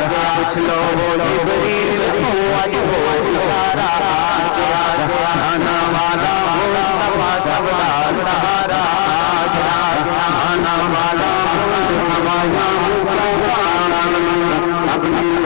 کچھ لوگوں جبریل آج ہو اشارہ آنا والا مصطفیٰ سب کا سہارا آنا والا ہمارا اپنی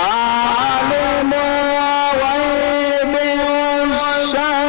عالم غیب الشهادة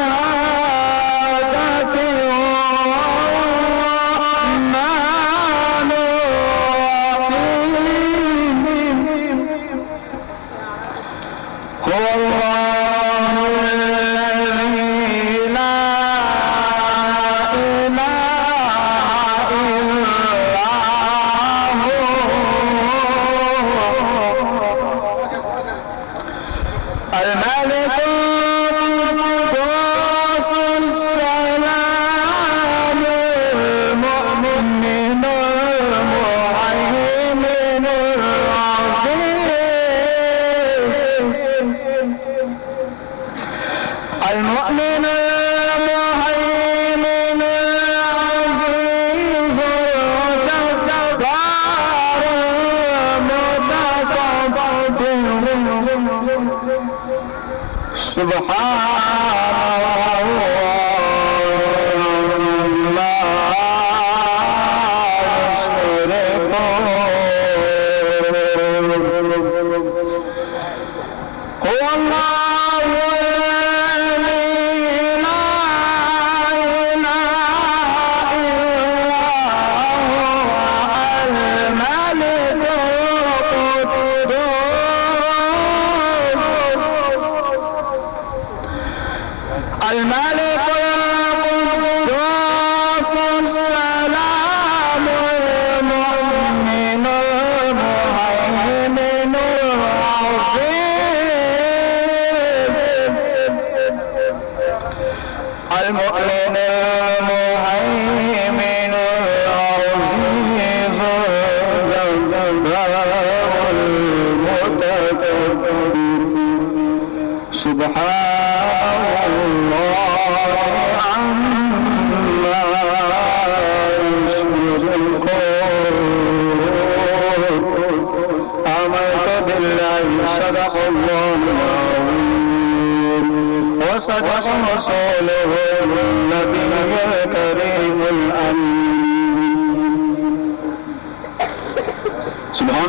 سبحان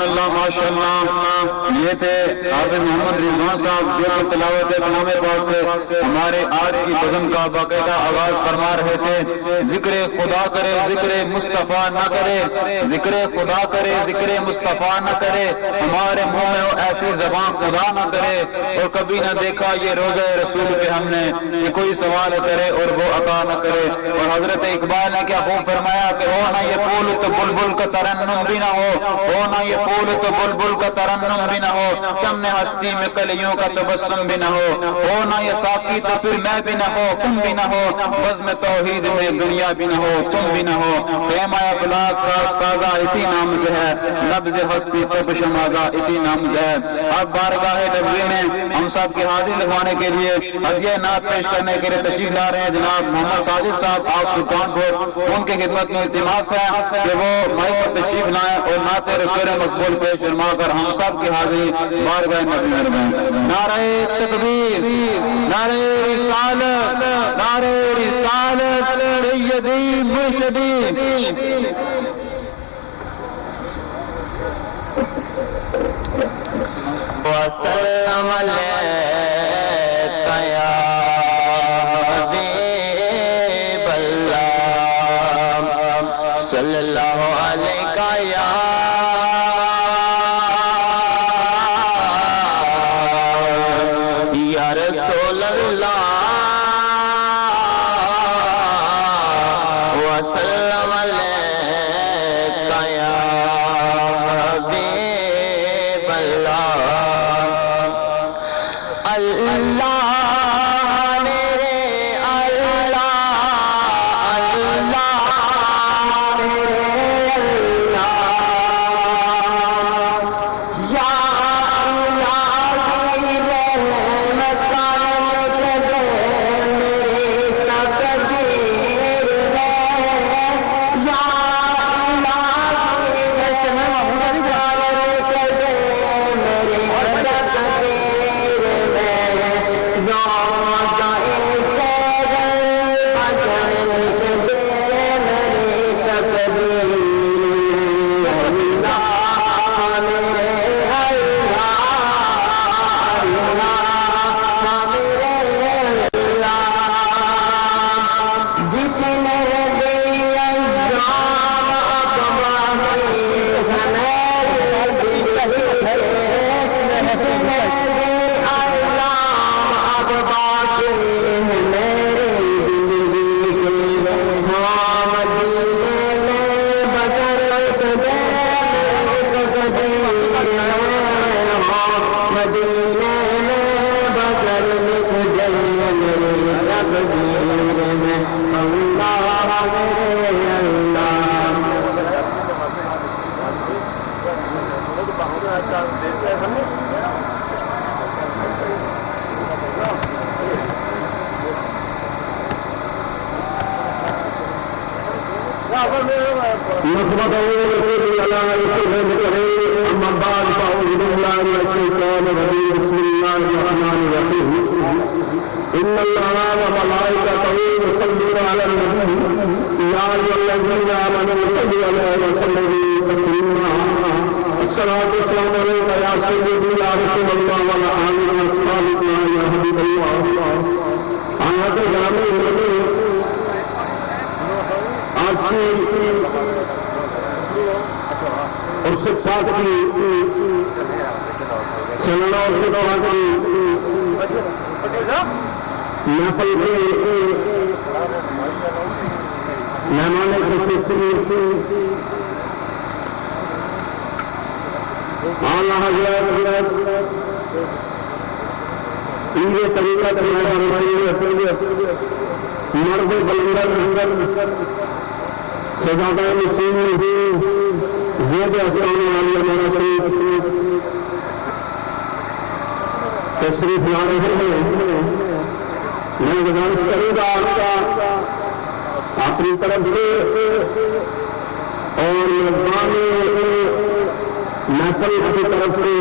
اللہ، ماشاء اللہ۔ یہ تھے حافظ محمد رضوان صاحب جو کہ تلاوت کلام پاک سے ہمارے آج کی بزم کا باقاعدہ آغاز فرما رہے تھے۔ ذکر خدا کرے ذکر مصطفیٰ نہ کرے، ذکر خدا کرے ذکر مصطفیٰ نہ کرے، ہمارے منہ میں وہ ایسی زبان خدا نہ کرے۔ اور کبھی نہ دیکھا یہ روزہ رسول پہ ہم نے کہ کوئی سوال کرے اور وہ عطا نہ کرے۔ اور حضرت اقبال نے کیا خوب فرمایا کہ ہو نہ یہ پھول تو بلبل کا ترنم بھی نہ ہو یہ پھول تو بلبل کا ترنم بھی نہ ہو، چمن ہستی میں کلیوں کا تبسم بھی نہ ہو نہ یہ ساقی تو پھر میں بھی نہ ہو، تم بھی نہ ہو، بزم توحید میں دنیا بھی نہ ہو، تم بھی نہ ہو۔ خیمہ افلاک کا تازہ اسی نام سے ہے، نبض ہستی تب شمازہ اسی نام سے ہے۔ اب بارگاہ نبوی میں ہم سب کی حاضری لگوانے کے لیے ہدیہ نعت پیش کرنے کے لیے تشریف لا رہے ہیں جناب محمد ساجد صاحب آپ سلطان پور۔ ان کی خدمت میں التماس ہے کہ وہ مائک پر تشریف لائیں اور نعت رسول مقبول پیش فرما کر ہم سب کی حاضری بارگاہ نبی میں لگائیں۔ نعرہ تکبیر، نعرہ رسالت، نعرہ رسالت، سیدی مرشدی۔ وسلم علیک یا حبیب اللہ، صلی اللہ علیہ یا رسول اللہ، وسلم علیک یا حبیب اللہ۔ اللہ میرے اللہ، اللہ میرے اللہ، یا نصبت رسول اللہ اما بعد فاعوذ باللہ من الشیطان الرجیم بسم اللہ الرحمن الرحیم إن الله وملائكته يصلون على النبي يا أيها الذين آمنوا صلوا عليه وسلموا تسليما الصلاة والسلام عليك يا سيدي يا رسول الله وعلى آله وأصحابه يا حبيب الله آج کی اور ساتھ کی سننا اور سننا کی محفل کے مہمان خصوصی اعلیٰ حضرت ان کے طریقہ مرد بلندر سجادہ مسلم زید اسلام علیہ مولا شریف تشریف لا رہے ہیں میں گزارش کروں گا اپنی طرف سے اور میزبان محفل کی طرف سے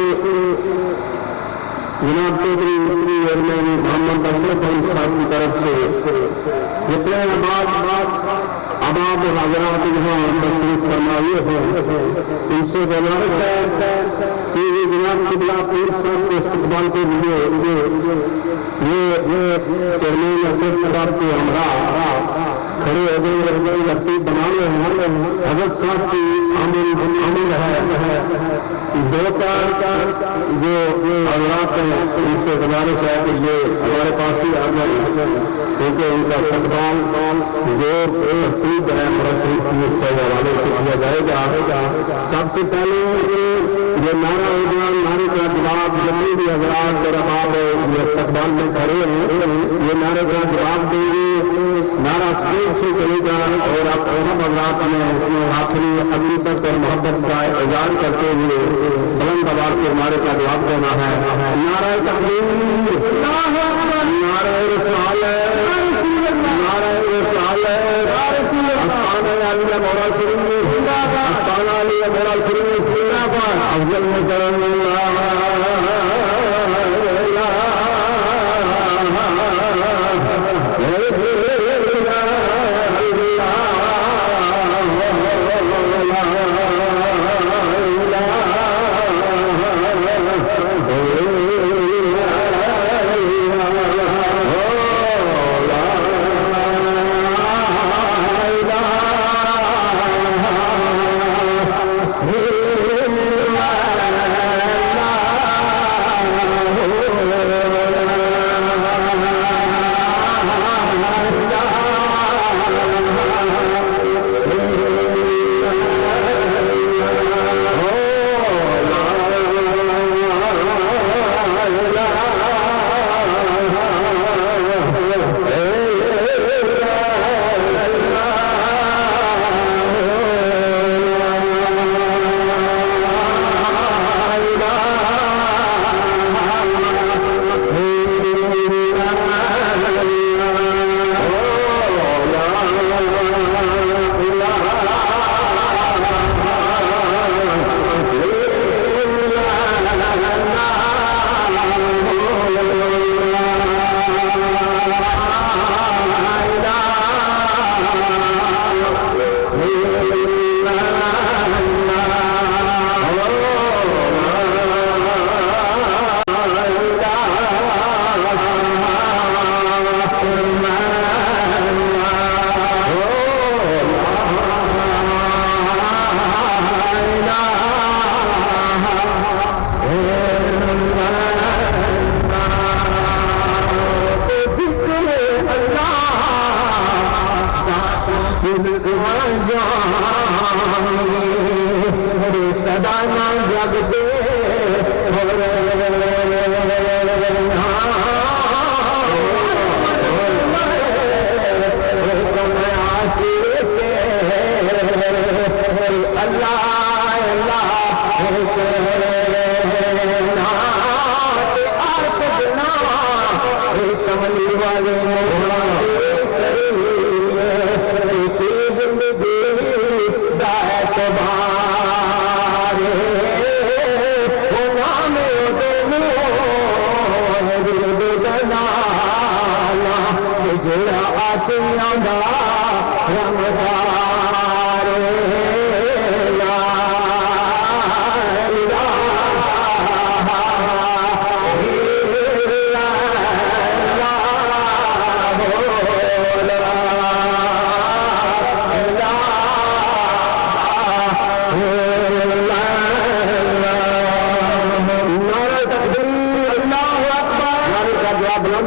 جناب چودھری چیئرمین محمد اشرف علی صاحب کی طرف سے جتنے اباب حضرات یہاں تشریف فرمائے ہیں ان سے گزارش ہے کہ یہ جناب قبلہ پیر صاحب کے استقبال کے لیے یہ چیئرمین اشرف صاحب کے ہمراہ کھڑے ہو گئے ترتیب بنا رہے ہیں حضرت صاحب کی عمل ہے دو چار جو حضرات ہیں ان سے گزارش ہے کہ یہ ہمارے پاس بھی آ جائے کیونکہ ان کا استقبال جو ترتیب ہے شریف کی اس سے حوالے سے کیا جائے گا سب سے پہلے یہ نعرہ ہوگا نعرے کا جواب جتنے بھی حضرات اور اباب استقبال میں کھڑے ہیں یہ نعرے کا جواب دیں گے نعرہ اسٹیج سے چلے گا اور آپ سب حضرات میں آخری عقیدت اور محبت کا اظہار کرتے ہوئے بلند آواز سے نعرے کا جواب دینا ہے نعرہ تکبیر نعرہ رسالت نعرہ رسالت استانہ علیہ مولا شریف استانہ علیہ مولا شریف افضل کرم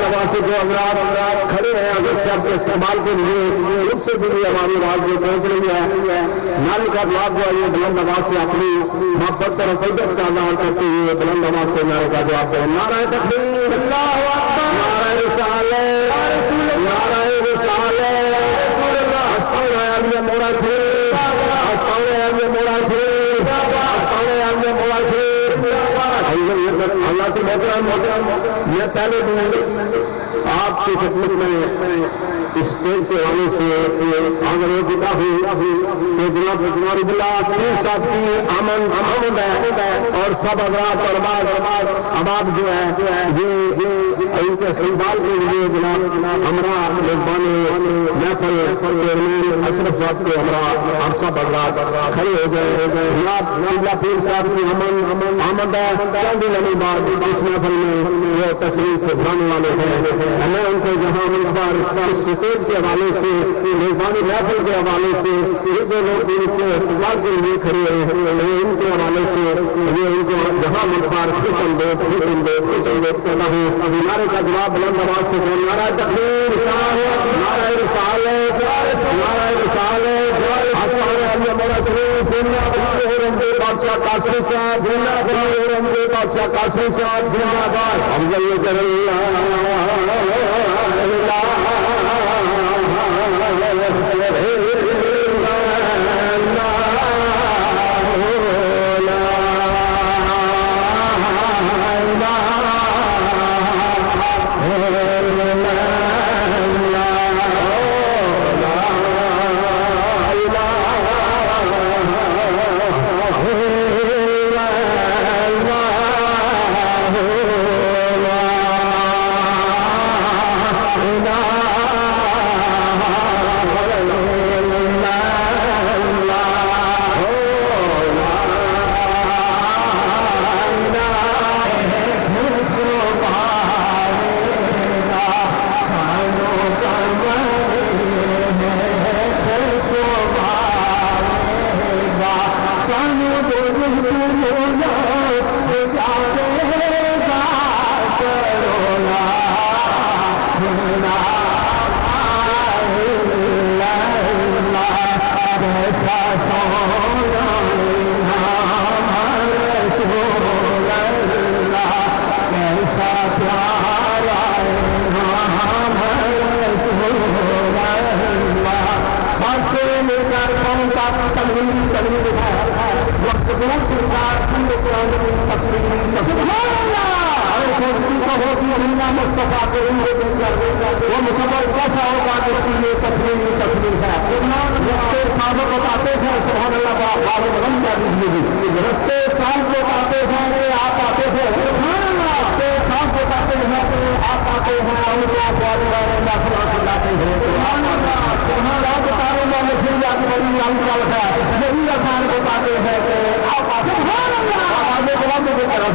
نواز جو حضرات کھڑے ہیں اگر صاحب کے استعمال کے لیے ان سے بھی ہماری آواز جو پہنچ رہی ہے نال کا جواب جو ہے یہ بلند آواز سے اپنی محبت اور عقیدت کا اظہار کرتے ہوئے بلند آواز سے نعرے کا جواب دیں. نعرہ تکبیر، اللہ اکبر، نعرہ رسالت، نعرہ رسالت، استغفر علی مولا شریف، استغفر علی مولا شریف، استغفر علی مولا شریف. اللہ کے محترم میں پہلے بھی آپ کی خدمت میں اسٹیج کے حوالے سے آگر ہو چکا ہوں کہ جناب اللہ پیر صاحب کی آمد ہے اور سب حضرات اور احباب جو ہے یہ ان کے استقبال کے لیے جناب ہمراہ میزبان محفل چیئرمین اشرف صاحب کے ہمراہ ہم سب حضرات کھڑے ہو گئے. جناب اللہ پیر صاحب کی آمد ہے چند دنوں بعد اس محفل میں وہ تشریف لانے والے ہیں. میں ان کو جہاں ملک بار اس اسٹیج کے حوالے سے میزبانی محفل کے حوالے سے یہ جو لوگ ان کے استقبال کے لیے کھڑے ہیں ان کے حوالے سے یہ ان کو جہاں ملک بار خوش اندیز کہتا ہوں. نعرے کا جواب بلند آواز سے دیں. نعرہ تکبیر، نعرہ رسالت، نعرہ رسالت، بادشاہ قاسمی صاحب، بادشاہ قاسمی صاحب زندہ باد. افضل کر وہ مسفر کیسا ہوگا جس کی یہ تصویر ہے. رستے صاحب بتاتے ہیں سبحان اللہ کا باب بلند کر دیجیے. رستے صاحب بتاتے ہیں کہ آپ آتے ہیں رستے صاحب بتاتے ہیں کہ آپ آتے ہیں ان کو داخلہ سے لاتے ہیں. بتانے والے پھر جا کے بڑی عمل ہے یہی آسان بتاتے ہیں کہ آپ آتے ہیں آگے بلند کی طرف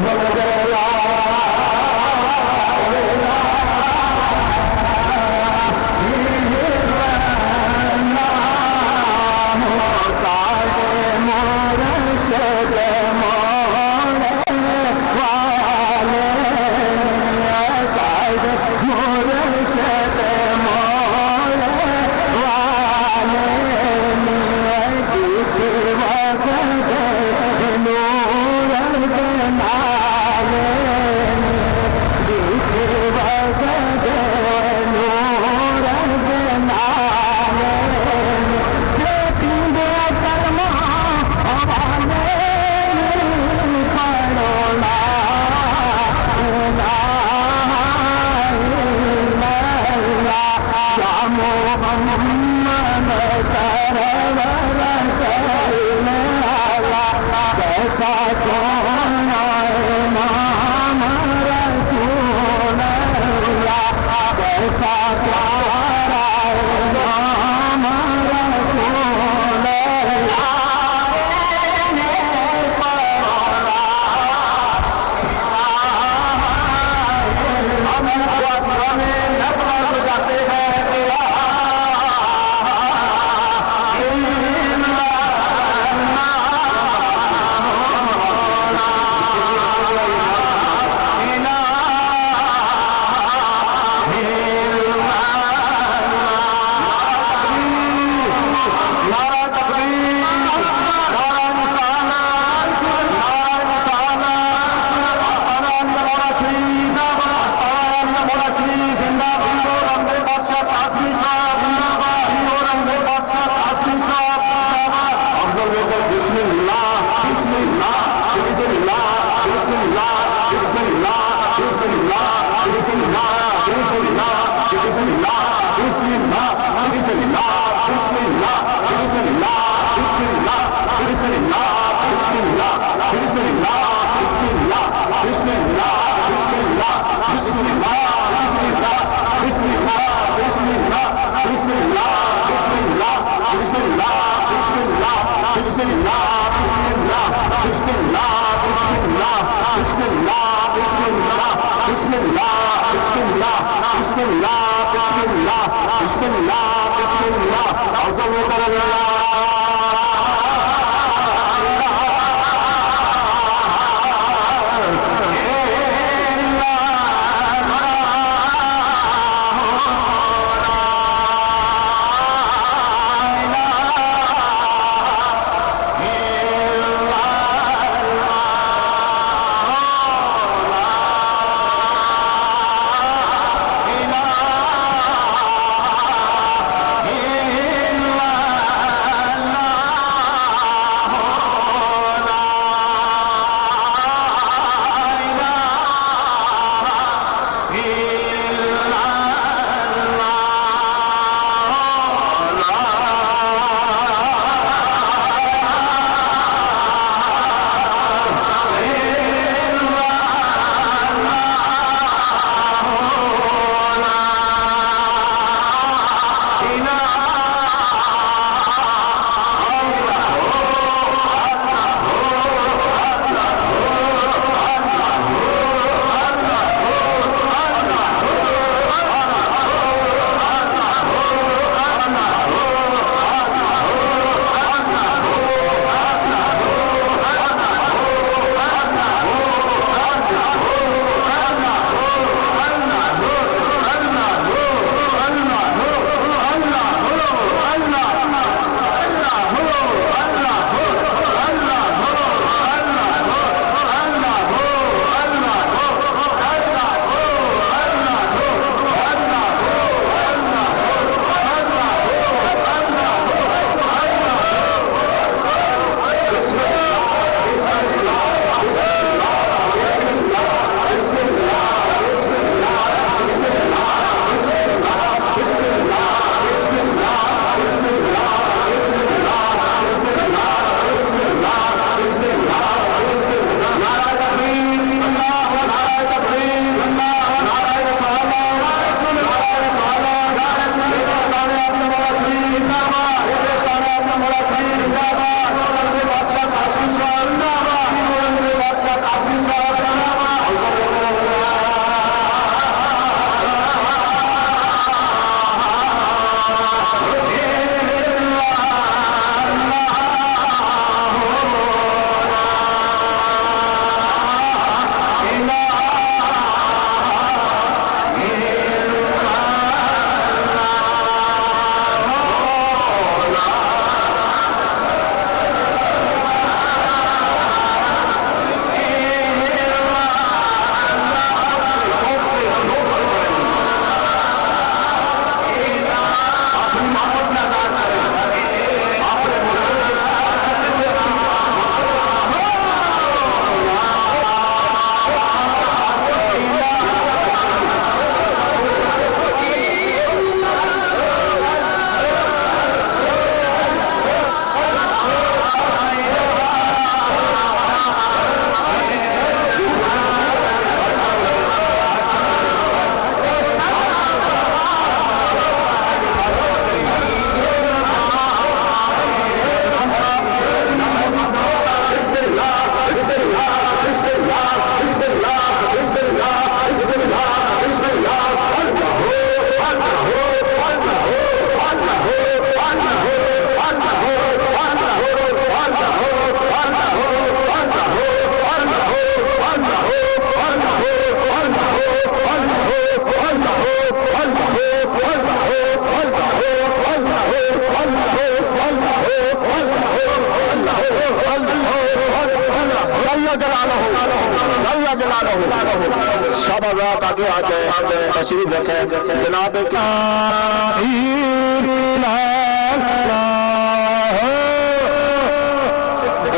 شہباز آگے آ جائے تشریف رکھیں جناب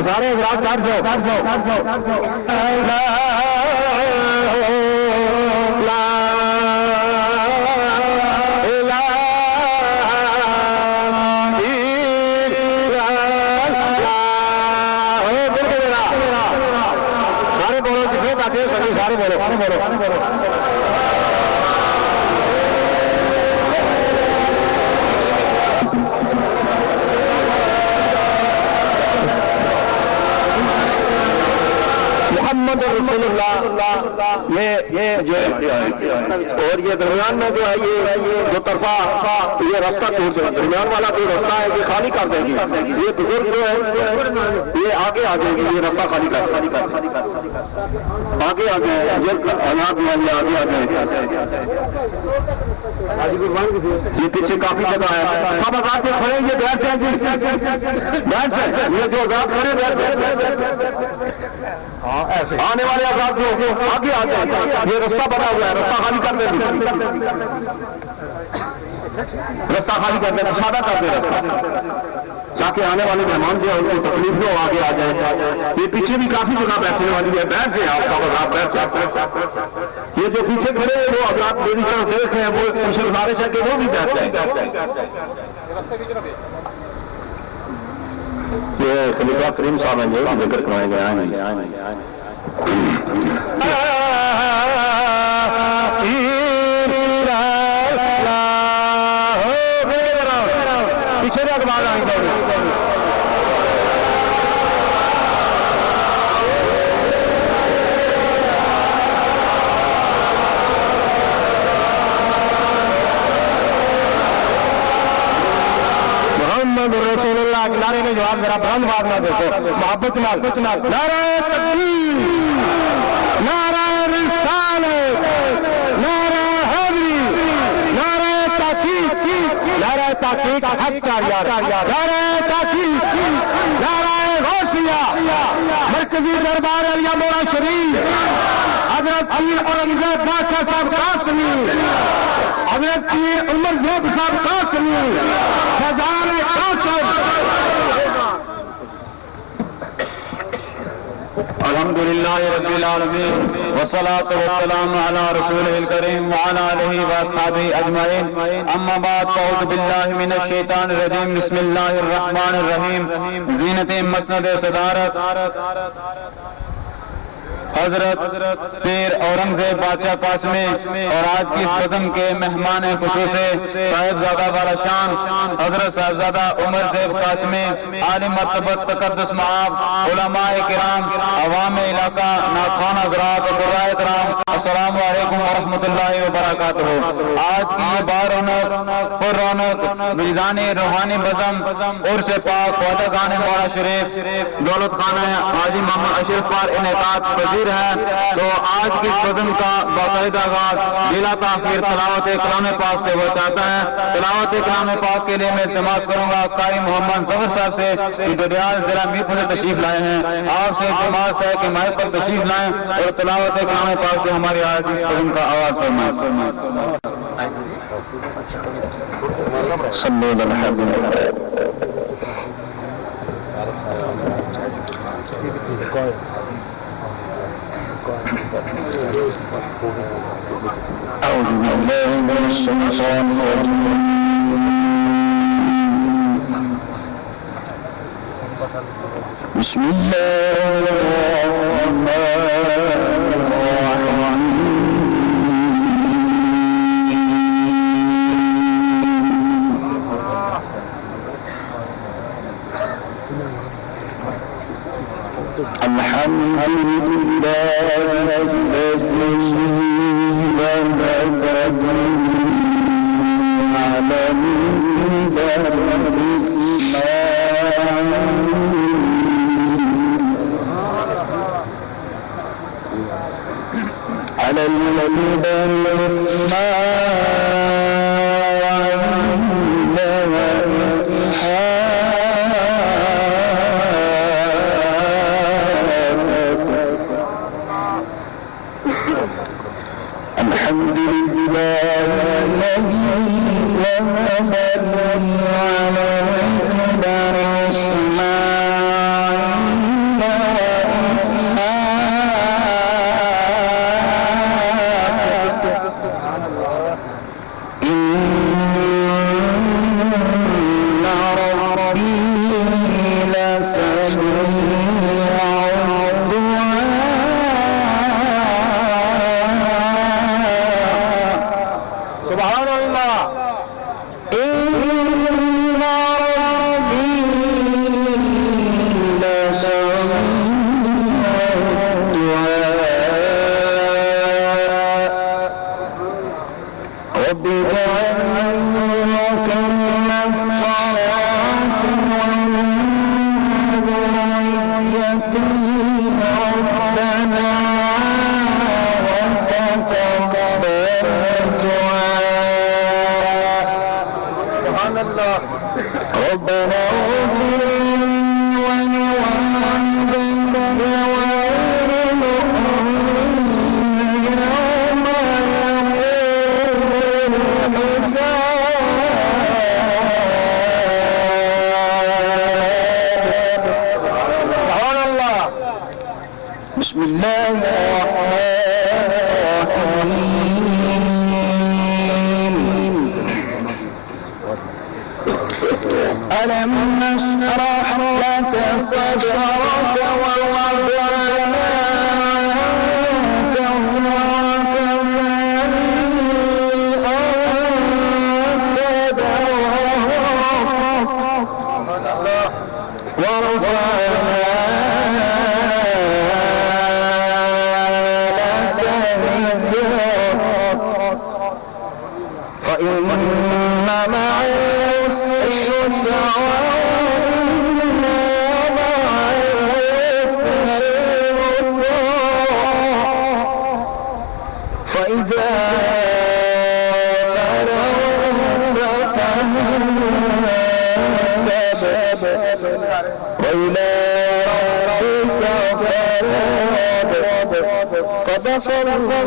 سارے حضرات بیٹھے سبھی سارے بولو محمد رسول اللہ یہ جو اور یہ درمیان میں جو ہے یہ دو طرفہ یہ راستہ چھوڑ دیں درمیان والا جو راستہ ہے یہ خالی کر دیں گے یہ بزرگ جو ہے یہ آگے آ جائیں گے یہ راستہ خالی کر آگے آ جائیں آگے آ جائیں یہ پیچھے کافی جگہ ہے سب آزاد سے کھڑے یہ بیٹھ جائیں جی بیٹھ جائیں یہ جو آزاد کھڑے بیٹھ جائیں آنے والے آزاد جو آگے آ جائیں یہ رستہ بنا ہوا ہے رستہ خالی کر دیں رستہ خالی کر دیں سادہ کر دیں رستہ تاکہ آنے والے مہمان جو ہے ان کو تکلیف نہ ہو آگے آ جائیں یہ پیچھے بھی کافی جگہ بیٹھنے والی ہے بیٹھ جائیں آپ سب آزاد بیٹھ جائیں یہ جو پیچھے کھڑے ہیں وہ آزاد میری طرف دیکھ رہے ہیں وہ کوشش گزارش ہے کہ وہ بھی بیٹھ جائیں یہ خلیفہ کریم صاحب ہیں جو ذکر کروائے گئے ہیں پیچھے سے اخبار آئیں گے محمد رسول اللہ کنارے میں جواب ذرا بلند بات نہ دیکھو محبت نعرہ تکبیر نعرہ رسالت نعرہ حیدری نعرہ تحقیق نعرہ تحقیق حق کا یار نعرہ تحقیق نعرہ غوثیہ مرکزی دربار علیہ مولا شریف حضرت پیر اورنگزیب بادشاہ صاحب قاسمی حضرت پیر عمر زیب صاحب قاسمی شہزاد قاسم الحمدللہ رب العالمین والصلاة والسلام علی رسولہ الکریم وعلی آلہ واصحابہ اجمعین اما بعد فاعوذ باللہ من الشیطان الرجیم بسم اللہ الرحمن الرحیم زینت مسند صدارت حضرت پیر اورنگزیب بادشاہ قاسمی اور آج کی اس بزم کے مہمان خصوصی صاحبزادہ والا شان حضرت صاحبزادہ عمر زیب قاسمی عالم مرتبت تقدس معاف علماء کرام عوام علاقہ ناخوان حضرات قرائے کرام السلام علیکم ورحمۃ اللہ وبرکاتہ آج کی یہ بارونق پر رونق وجدانی روحانی بزم عرس پاک خواجہ خان مولا شریف دولت خانہ حاجی محمد اشرف پر انعقاد پذیر ہے تو آج کی بزم کا باقاعدہ آغاز بلا تاخیر تلاوت کلام پاک سے ہو جاتا ہے تلاوت کلام پاک کے لیے میں التماس کروں گا قاری محمد ظفر صاحب سے کہ دریال ضلع میرپور سے تشریف لائے ہیں آپ سے التماس ہے کہ مائک پر تشریف لائیں اور تلاوت کلام پاک سے ہماری آج کی بزم کا آغاز فرمائیں صلی اللہ علیہ أعوذ بالله من الشيطان الرجيم بسم الله الرحمن الرحيم الحمد لله الذي على الهدى الحمد لله الذي وهبني على الكبر إسماعيل وإسحاق إن ربي لسميع الدعاء بسم الله الرحمن الرحيم ألم نشرح لك صدرك ووضعنا عنك وزرك فإن مع العسر يسرا ومع العسر يسرا فإذا فرغت فانصب وإلى ربك فارغب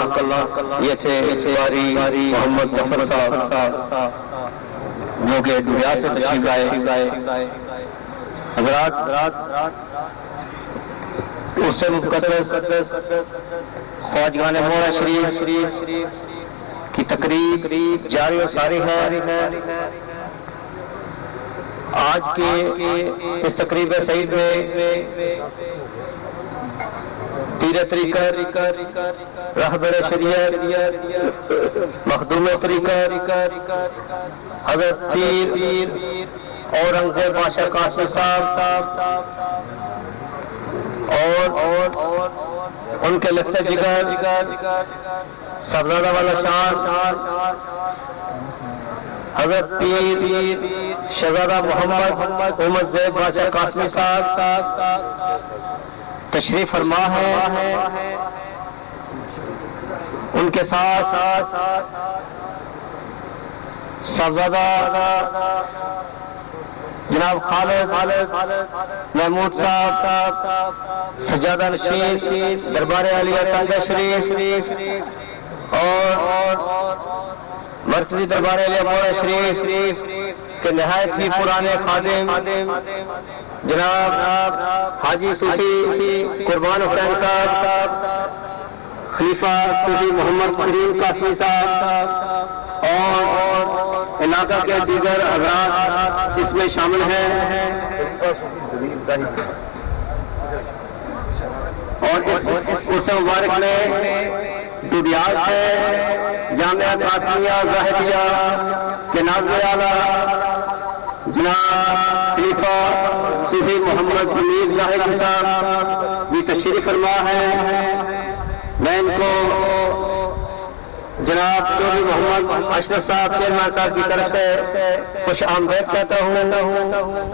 صدق الله یہ تھے قاری محمد ظفر صاحب جو کہ دنیا سے تشریف لائے. حضرات اس سے مقدس خواجگان مولا شریف کی تقریب جاری و ساری ہے. آج کی اس تقریب سعید میں پیر طریقت، رہبر شریعت، مخدوم طریقت حضرت پیر اورنگزیب بادشاہ قاسمی صاحب اور ان کے لفت جگر صاحبزادہ والا شان حضرت پیر شہزادہ محمد احمد زیب بادشاہ قاسمی صاحب تشریف فرما ہے. ان کے ساتھ صاحبزادہ جناب خالد محمود صاحب سجادہ نشین دربار عالیہ تنگہ شریف اور مرکزی دربار عالیہ مولا شریف کے نہایت ہی پرانے خادم جناب حاجی صوفی قربان حسین صاحب، خلیفہ صوفی محمد کریم قاسمی صاحب اور علاقہ کے دیگر حضرات اس میں شامل ہیں. اور اس مبارک میں ڈوڈیال سے جامعہ قاسمیہ زاہدیہ کے ناظر اعلیٰ جناب خلیفہ صوفی محمد جمیل زاہد صاحب بھی تشریف فرما ہے. میں ان کو جناب چودھری محمد اشرف صاحب چیئرمین صاحب کی طرف سے خوش آمدید کہتا ہوں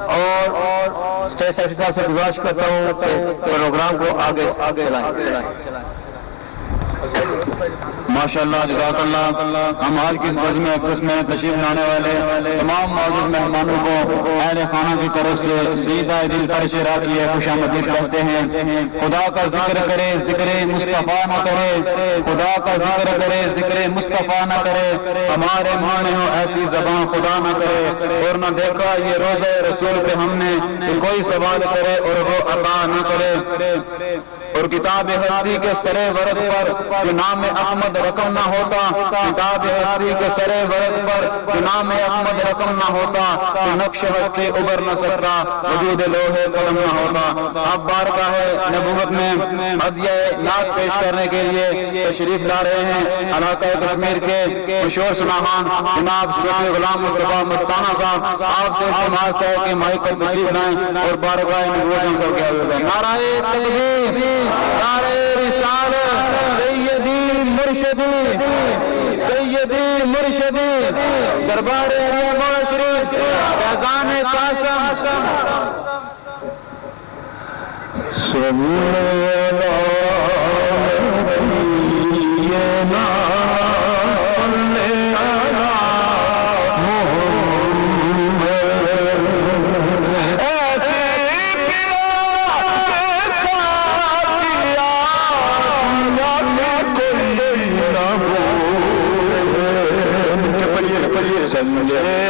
اور اسٹیج سیکرٹری صاحب سے گزارش کرتا ہوں کہ پروگرام کو آگے چلائیں. ماشاءاللہ جزاک اللہ. ہم آج کی اس بزم اقدس میں تشریف لانے والے تمام معزز مہمانوں کو اہل خانہ کی طرف سے سیدھا دل فرش راکیے خوش آمدید کہتے ہیں. خدا کا ذکر کرے ذکر مصطفیٰ نہ کرے، خدا کا ذکر کرے ذکر مصطفیٰ نہ کرے، ہمارے مانے ہو ایسی زبان خدا نہ کرے. اور نہ دیکھا یہ روزہ رسول پہ ہم نے کوئی سوال کرے اور وہ عطا نہ کرے. اور کتاب ہستی کے سرے ورق پر جو نام احمد رقم نہ ہوتا، کتاب ہستی کے سرے ورق پر جو نام احمد رقم نہ ہوتا، تو نقش ہستی ابھر نہ سکتا، وجود لوح قلم نہ ہوتا. اب بارگاہ نبوت میں ہدیہ نعت پیش کرنے کے لیے تشریف لا رہے ہیں علاقہ کشمیر کے مشہور سناہان جناب شیخ غلام مصطفیٰ مستانہ صاحب. آپ سے سماج صاحب کے مائک پر تشریف لائیں اور بارگاہ نبوت ہم سب کے حوالے. نعرہ تکبیر، نعرہ رسالت، سیدی مرشدی سیدی مرشدی دربار عالیہ مولا شریف فیضان قاسم. صلی علی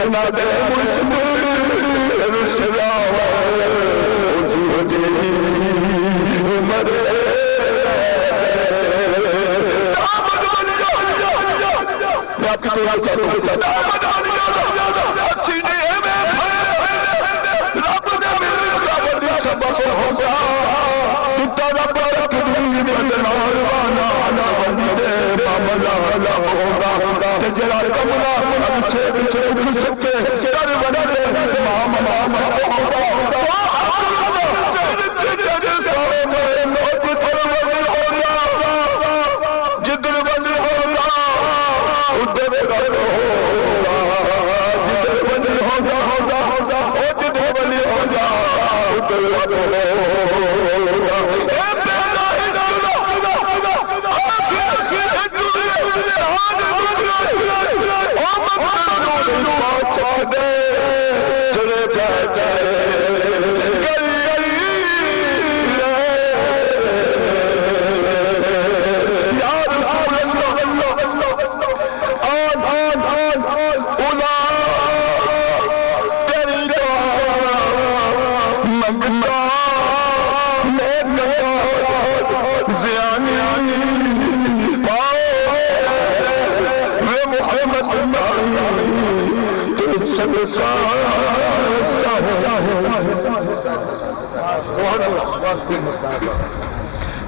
چلے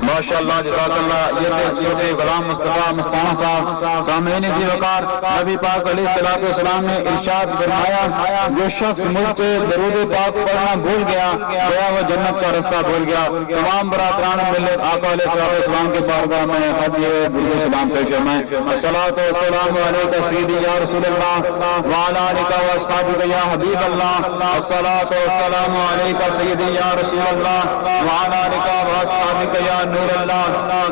ماشاء اللہ جزاک اللہ. یہ تھے غلام مصطفیٰ مستانہ صاحب. سامعین ذی وقار، نبی پاک علیہ الصلوۃ والسلام نے ارشاد فرمایا جو شخص مجھ پہ درود پاک پڑھنا بھول گیا گویا وہ جنت کا رستہ بھول گیا. تمام برادران ملت آقا علیہ الصلوۃ والسلام کے بارگاہ میں ہدیہ درود سلام پیش فرمائیں. الصلاۃ والسلام علیک سیدی یا رسول اللہ وعلی آلک و اصحابک یا حبیب اللہ. الصلاۃ والسلام علیک سیدی یا رسول اللہ وعلی آلک و اصحابک یا نور اللہ.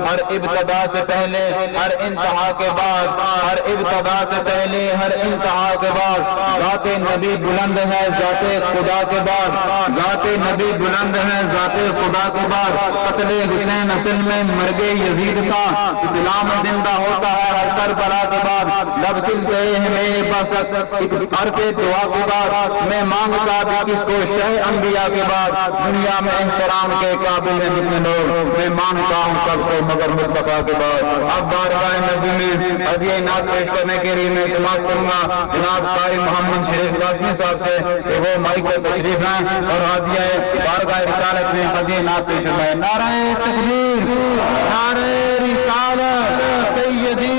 ہر ابتدا سے پہلے ہر انتہا کے بعد، ہر ابتدا سے پہلے ہر انتہا کے بعد ذات نبی بلند ہے ذات خدا کے بعد. ذات نبی بلند ہے ذات خدا کے بعد. قتل حسین اصل میں مرگ یزید کا، اسلام زندہ ہوتا ہے ہر کربلا کے بعد. لب سلسلے میں بس ایک حرف دعا کے بعد میں مانگتا بھی کس کو شہ انبیاء کے بعد. دنیا میں احترام کے قابل ہیں جتنے لوگ میں مانگتا ہوں سب کو مگر مصطفیٰ کے بعد. اب بارگاہ نبی میں ہدیہ نعت پیش کرنے کے لیے میں التماس کروں گا جناب قاری محمد شریف قاسمی صاحب سے کہ وہ مائک پر تشریف لائیں اور ہدیہ بارگاہ رسالت میں ہدیہ نعت پیش فرمائیں. نعرہ تکبیر، نعرہ رسالت، سیدی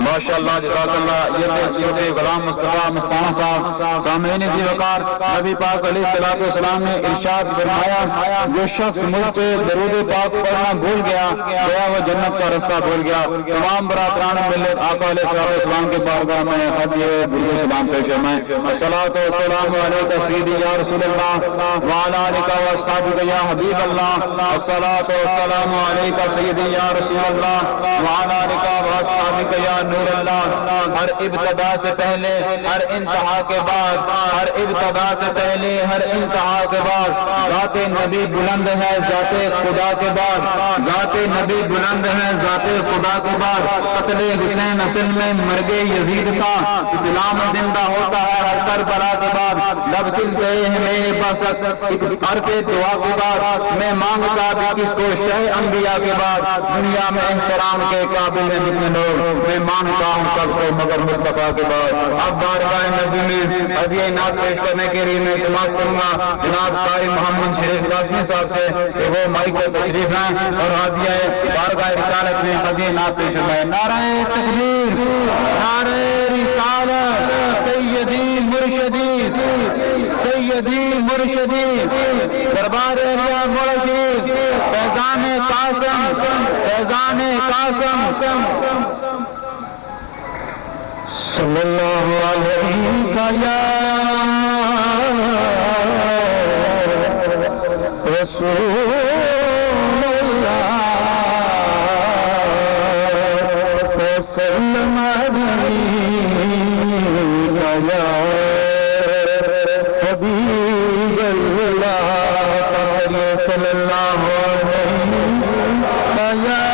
ماشاء اللہ جزاک اللہ. یہ تھے غلام مصطفیٰ مستانہ صاحب. سامعین ذی وقار، نبی پاک علیہ الصلوۃ والسلام نے ارشاد فرمایا جو شخص مجھ پہ درود پاک پڑھنا بھول گیا گویا وہ جنت کا رستہ بھول گیا. تمام برادران ملت آقا علیہ الصلوۃ والسلام کے بارگاہ میں ہدیہ درود سلام پیش فرمائیں. الصلاۃ والسلام علیک سیدی یا رسول اللہ وعلی آلک و اصحابک یا حبیب اللہ. الصلاۃ والسلام علیک سیدی یا رسول اللہ وعلی آلک و اصحابک یا نور اللہ، ہر ابتدا سے پہلے ہر انتہا کے بعد، ہر ابتدا سے پہلے ہر انتہا کے بعد ذات نبی بلند ہے ذات خدا کے بعد، ذات نبی بلند ہے ذات خدا کے بعد۔ قتل حسین اصل میں مرگ یزید کا، اسلام زندہ ہوتا ہے ہر کربلا کے بعد۔ لب سلسلے ہیں میرے پاس ایک حرف دعا کے بعد، میں مانگتا بھی کس کو شہ انبیاء کے بعد۔ دنیا میں احترام کے قابل ہیں جتنے لوگ، میں مانگتا ہوں سب کو مگر مصطفیٰ کے بعد۔ اب بارگاہ نبی میں ہدیہ نعت پیش کرنے کے لیے میں التماس کروں گا جناب قاری محمد شریف قاسمی صاحب سے کہ وہ مائک پر تشریف ہیں اور ہدیہ بارگاہ رسالت میں ہدیہ نعت پیش کریں۔ نعرہ تکبیر، نعرہ رسالت، سیدی مرشدی، سیدی مرشدی، دربار عالیہ مرشد، فیضان قاسم، فیضان قاسم، صلی اللہ علیہ یا رسول اللہ وسلم علیہ یا حبیب اللہ صلی اللہ علیہ یا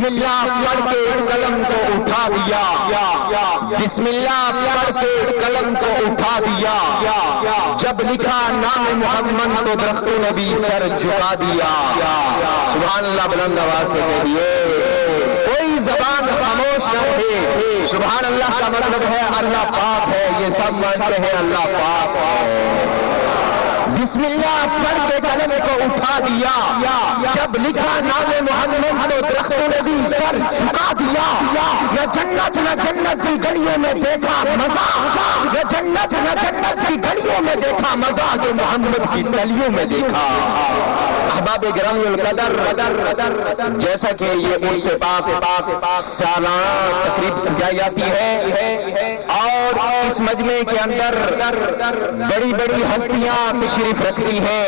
بسم اللہ پڑھ کے قلم کو اٹھا دیا، بسم اللہ پڑھ کے قلم کو اٹھا دیا، جب لکھا نام محمد تو درختوں نے بھی سر جھکا دیا۔ سبحان اللہ بلند آواز سے کہیے، کوئی زبان خاموش نہ رہے۔ سبحان اللہ کا مطلب ہے اللہ پاک ہے، یہ سب مانتے ہیں اللہ پاک ہے۔ بسم اللہ پڑھ کے قلم کو اٹھا دیا، جب لکھا نام محمد تو درختوں نے بھی سر جھکا دیا۔ نہ جنت نہ جنت کی گلیوں میں دیکھا مزہ، نہ جنت نہ جنت کی گلیوں میں دیکھا مزہ، جو محمد کی گلیوں میں دیکھا۔ احباب گرامی القدر، جیسا کہ یہ عرس پاک سالانہ تقریب سجائی جاتی ہے اور اس مجمع کے اندر بڑی بڑی ہستیاں تشریف رکھتی ہیں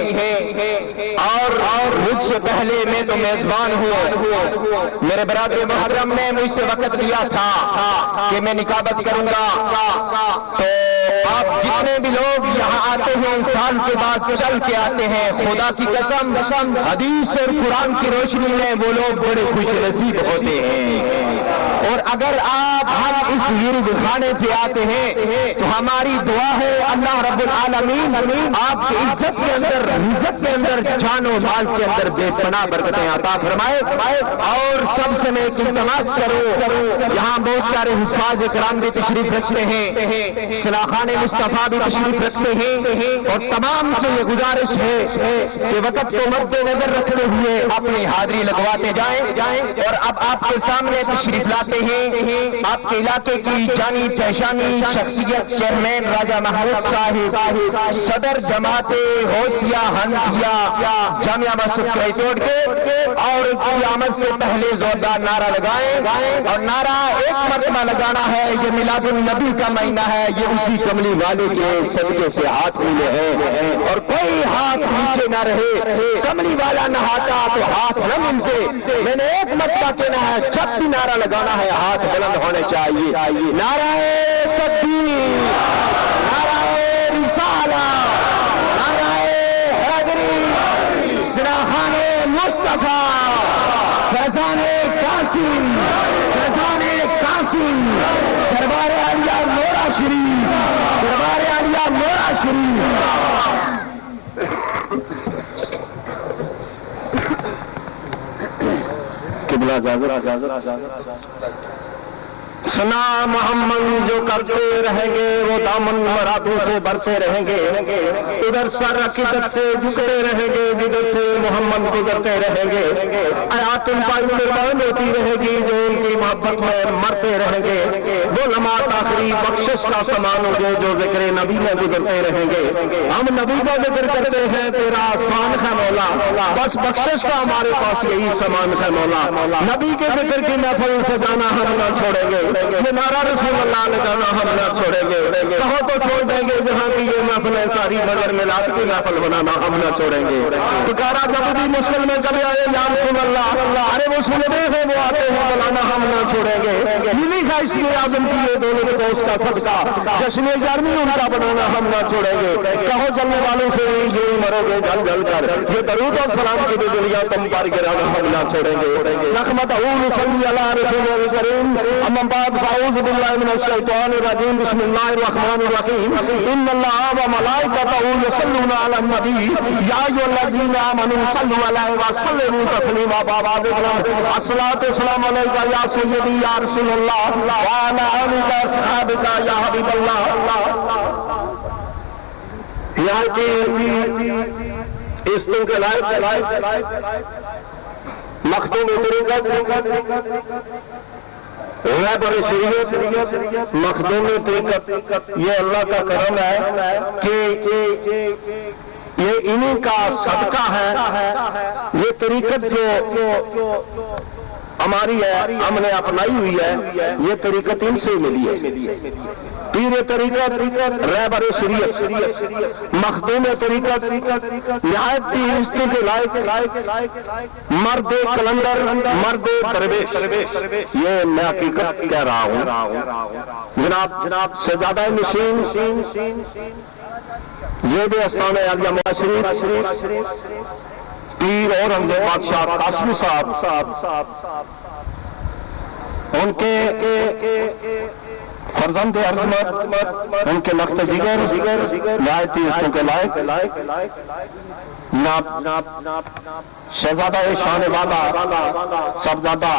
اور مجھ سے پہلے میں تو میزبان ہوں۔ میرے برادر محترم نے مجھ سے وقت لیا تھا کہ میں نکابت کروں گا، تو آپ جتنے بھی لوگ یہاں آتے ہیں سال کے بعد چل کے آتے ہیں، خدا کی قسم حدیث اور قرآن کی روشنی میں وہ لوگ بڑے خوش نصیب ہوتے ہیں۔ اور اگر آپ ہم اس ورد خانے پہ آتے ہیں تو ہماری دعا ہے اللہ رب العالمین آپ کی عزت کے اندر جان و مال کے اندر بے پناہ برکتیں عطا فرمائے۔ اور سب سے میں التماس کروں، یہاں بہت سارے حفاظ کرام بھی تشریف رکھتے ہیں، صلاحان مصطفیٰ بھی تشریف رکھتے ہیں، اور تمام سے یہ گزارش ہے کہ وقت کو مد نظر رکھتے ہوئے اپنی حاضری لگواتے جائیں۔ اور اب آپ کے سامنے تشریف لاتے ہیں آپ کے علاقے کی جانی پہچانی شخصیت چیئرمین راجہ محمود صاحب، صدر جماعت ہوسیا حنفیہ جامعہ مسجد کریٹوڈ کے، اور کی آمد سے پہلے زوردار نعرہ لگائیں، اور نعرہ ایک مرتبہ لگانا ہے، یہ میلاد النبی کا مہینہ ہے، یہ اسی کملی والے کے صدقے سے ہاتھ ملے ہیں، اور کوئی ہاتھ نیچے نہ رہے، کملی والا نہاتا تو ہاتھ نہ ملتے۔ میں نے ایک مرتبہ کہنا ہے، جب بھی نعرہ لگانا ہے ہاتھ بلند ہونے چاہیے۔ نعرہ تکبیر، نعرہ رسالہ، نعرہ حیدری، صلاحان مصطفیٰ، فیضان قاسم، فیضان قاسم، دربار عالیہ نورا شریف، دربار عالیہ نورا شریف۔ سنا محمد جو کرتے رہیں گے وہ دامن مرادوں سے بڑھتے رہیں گے، ادھر سر عقیدت سے جھکتے رہیں گے، جدھر سے محمد گزرتے رہیں گے، آیات پائی قربان ہوتی رہے گی جو ان کی محبت میں مرتے رہیں گے، وہ لمحات آخری بخشش کا سامان ہوگے جو ذکر نبی میں گزرتے رہیں گے۔ ہم نبی کا ذکر کرتے ہیں، تیرا آسان ہے مولا، بس بخشش کا ہمارے پاس یہی سامان ہے مولا۔ نبی کے ذکر کی محفل سے جانا ہم نہ چھوڑیں گے، یہ نعرہ رسول اللہ نے جانا ہم نہ چھوڑیں گے، کہو تو چھوڑ دیں گے جہاں کی یہ محفل ہے ساری نظر میلاد کی محفل بنانا ہم نہ چھوڑیں گے۔ پکارا جب بھی مشکل میں چلے آئے یا رسول اللہ، ارے وہ سنتے ہیں وہ آتے ہیں بلانا ہم نہ چھوڑیں گے۔ ملی خواہش کی اعظم کی یہ دولت دوست کا صدقہ، جشن گرمی ان کا بنانا ہم نہ چھوڑیں گے، کہو جلنے والوں سے یہی مرو گے جل جل کر، یہ درود اور سلام کی دنیا تم پر گرانا ہم نہ چھوڑیں گے۔ نقمت صلی اللہ رسول الکریم، اما بعد فاعوذ باللہ من الشیطان الرجیم، بسم اللہ الرحمن الرحیم، ان اللہ وملائکتہ یصلون علی النبی یا ایھا الذین آمنوا صلوا علیہ وسلموا تسلیما۔ بآواز بلند الصلاۃ والسلام علیک یا سیدی یا رسول اللہ وعلی آلک واصحابک یا حبیب اللہ۔ یہاں کی اس دن کے لائق مختوم طریقت رہبر شریعت مخدوم طریقت، یہ اللہ کا کرم ہے کہ یہ انہی کا صدقہ ہے، یہ طریقت جو ہماری ہے ہم نے اپنائی ہوئی ہے، یہ طریقت ان سے ملی ہے۔ پیر طریقت، رہبر شریعت، مخدوم طریقت، نہایت کی عزتوں کے لائق، مرد کلندر، مرد درویش، یہ میں حقیقت کہہ رہا ہوں۔ جناب سجادہ نشین زیب استان عالیہ معاشری پیر اورنگزیب بادشاہ قاسمی صاحب ان کے فرزند عظمت، ان کے لخت جگر نہایت ہی عزتوں کے لائق جناب شہزادہ شان والا صاحبزادہ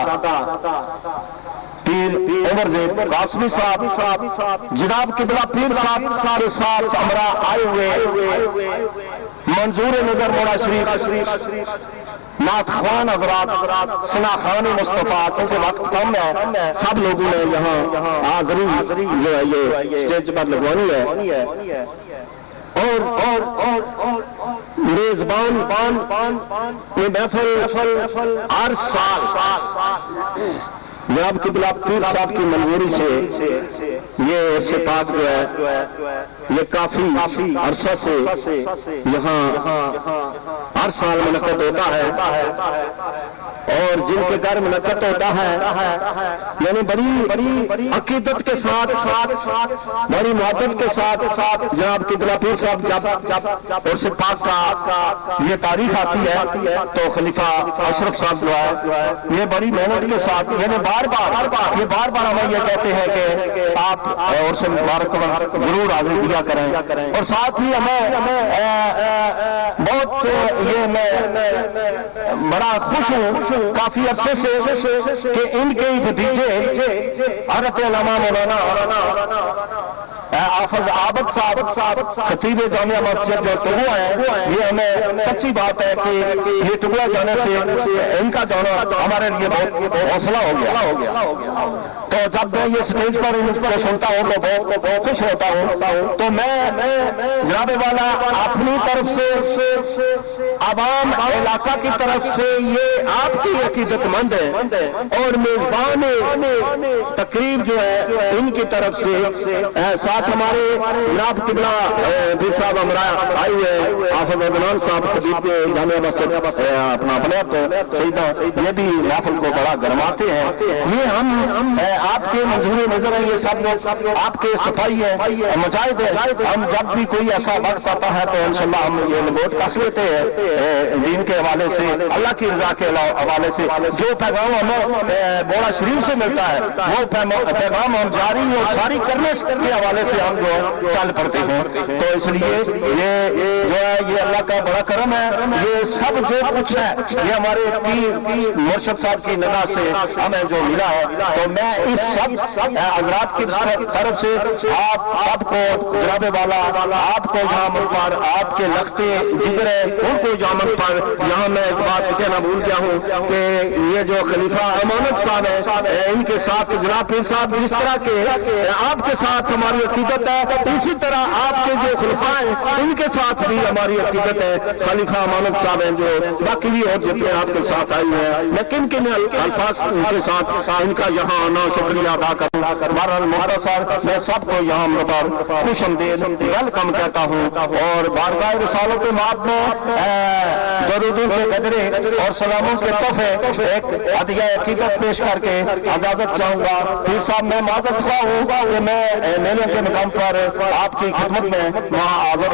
پیر عمر زید قاسمی صاحب جناب قبلہ پیر صاحب کے ساتھ ہمراہ آئے ہوئے منظور نظر مولا شریف نعت خوان حضرات ثنا خوان مصطفیٰ، کیونکہ وقت کم ہے، سب لوگوں نے یہاں ضرور جو ہے یہ اسٹیج پر لگوانی ہے، اور میزبان یہ محفل ہر سال جناب قبلہ پیر صاحب کی منظوری سے یہ عرص پاک جو ہے یہ کافی عرصہ سے یہاں ہر سال منعقد ہوتا ہے، اور جن کے گھر منعقد ہوتا ہے یعنی بڑی عقیدت کے ساتھ بڑی محبت کے ساتھ جناب قبلہ پیر صاحب جب عرص پاک کا یہ تاریخ آتی ہے تو خلیفہ اشرف صاحب جو ہے یہ بڑی محنت کے ساتھ یعنی بار بار ہمیں یہ کہتے ہیں کہ آپ عرص مبارک ضرور حاضری دیا کریں، اور ساتھ ہی ہمیں بہت یہ میں بڑا خوش ہوں کافی عرصے سے کہ ان کے بھتیجے حضرت علامہ مولانا حافظ عابد صاحب خطیب جامعہ مسجد جو ٹگوا ہے، یہ ہمیں سچی بات ہے کہ یہ ٹگوا جانے سے ان کا جانا ہمارے لیے بہت حوصلہ ہو گیا، تو جب میں یہ سٹیج پر ان کو سنتا ہوں تو بہت خوش ہوتا ہوں، تو میں جناب والا اپنی طرف سے عوام علاقہ کی طرف سے یہ آپ کی عقیدت مند ہے، اور میزبان تقریب جو ہے ان کی طرف سے ساتھ ہمارے جناب قبلہ پیر صاحب ہمراہ آئے ہوئے حافظ عدنان صاحب خطیب جامعہ مسجد اپنا اپنے سیدہ، یہ بھی محفل کو بڑا گرماتے ہیں، یہ ہم آپ کے منظور نظر ہے، یہ سب لوگ آپ کے صفائی ہے مجاہد ہے، ہم جب بھی کوئی ایسا وقت آتا ہے تو انشاءاللہ ہم یہ نوٹ کس لیتے ہیں دین کے حوالے سے، اللہ کی رضا کے حوالے سے، جو پیغام ہمیں مولا شریف سے ملتا ہے وہ پیغام ہم جاری اور ساری کرنے کے حوالے سے ہم جو چل پڑتے ہیں، تو اس لیے یہ جو ہے یہ اللہ کا بڑا کرم ہے، یہ سب جو کچھ ہے یہ ہمارے پیر مرشد صاحب کی نگاہ سے ہمیں جو ملا ہے، تو میں اس سب حضرات کی طرف سے آپ سب کو جناب والا آپ کو یہاں پر آپ کے لختے جگر ہے ان کو یہاں پر یہاں میں ایک بات کہنا بھول گیا ہوں کہ یہ جو خلیفہ امانت صاحب ہے ان کے ساتھ جناب پیر صاحب جس طرح کے آپ کے ساتھ ہماری عقیدت ہے، اسی طرح آپ کے جو خلفاء ہیں ان کے ساتھ بھی ہماری عقیدت ہے، خلیفہ امانت صاحب ہیں جو باقی بھی اور جتنے آپ کے ساتھ آئی ہیں، لیکن کن الفاظ ان کے ساتھ ان کا یہاں آنا شکریہ ادا کروں، بہرحال محترم صاحب میں سب کو یہاں پر خوش آمدید ویلکم کہتا ہوں، اور بارگاہ رسالت مآب میں درودوں کے گجرے اور سلاموں کے تحفے ایک ہدیہ عقیدت پیش کر کے اجازت چاہوں گا۔ پیر صاحب میں معذرت خواہ ہوں کہ میں میلے کے مقام پر آپ کی خدمت میں وہاں حاضر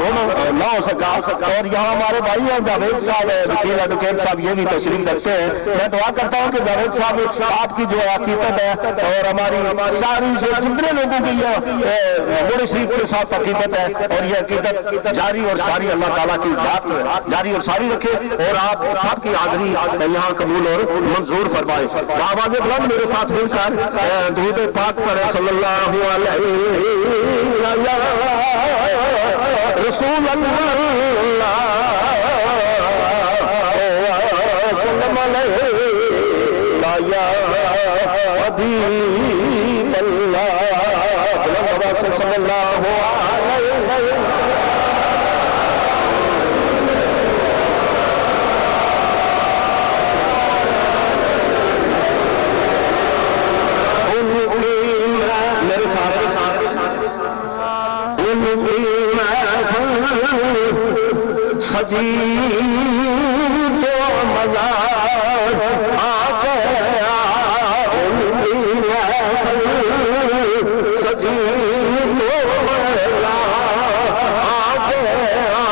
نہ ہو سکا، اور یہاں ہمارے بھائی ہیں جاوید صاحب وکیل ایڈوکیٹ صاحب یہ بھی تشریف رکھتے ہیں، میں دعا کرتا ہوں کہ جاوید صاحب آپ کی جو عقیدت ہے اور ہماری ساری جو جتنے لوگوں کی بڑے شریف کے ساتھ عقیدت ہے اور یہ عقیدت جاری اور ساری اللہ تعالیٰ کی ذات جاری اور ساری رکھے، اور آپ سب کی حاضری یہاں قبول اور منظور فرمائے۔ آواز بلند میرے ساتھ مل کر درود پاک پڑھیں صلی اللہ علیہ رسول اللہ حبیب اللہ صلی اللہ علیہ میرے ساتھ سجی جو مزار آ گیا سجی جو مزار آ گیا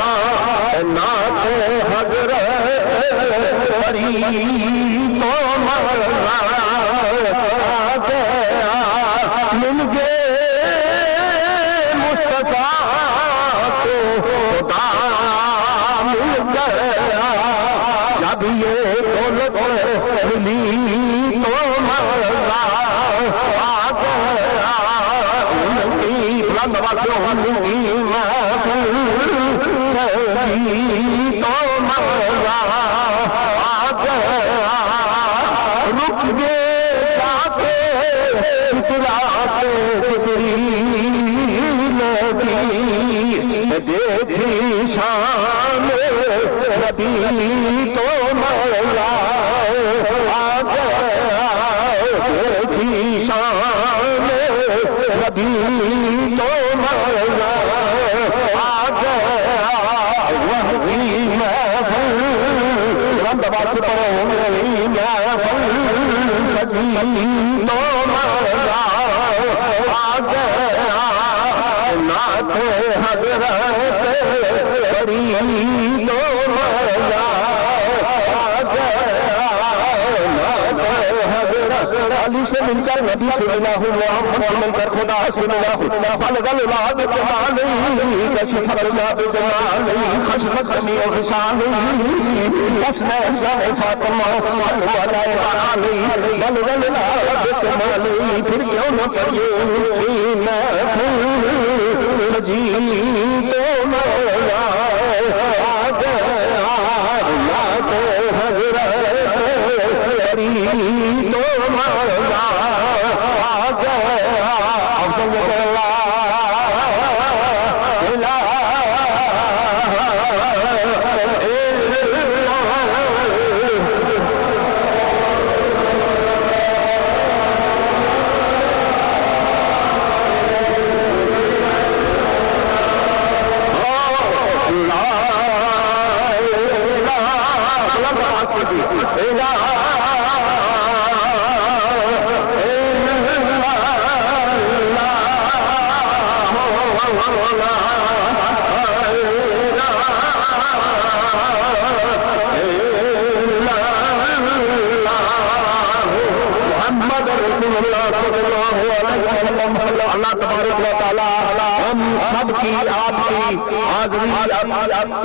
نعت حضرت بڑی تو مزار آ گیا گیا جب یہ دولت ملی تو مزہ آ گیا ان کی بلند آوازوں ان کی محفل چلی تو مزہ آ گیا رک گئے جا کے اتراتے دیکھی شان نبی تو مولا آ گیا دیکھی شان نبی تو مولا آ گیا وہی محفل رب باس پڑھو وہی محفل سجی تو مولا آ گیا نعت حضرت بڑی تو مولا آ گیا نعت حضرت علی سے مل کر نبی سے ملا ہوا محمد سے مل کر خدا سے ملا ہوا بلغ الولاد جمالی کشف الولاد جمالی خشمت کمی و خشانی حسن احسان فاطمہ صلی اللہ علیہ بلغ الولاد جمالی پھر کیوں نہ کریے محفل سجی تو مولا آ گیا نعت حضرت بڑی تو مولا آ گیا افضل اللہ تبارک و تعالی ہم سب کی آپ کی حاضری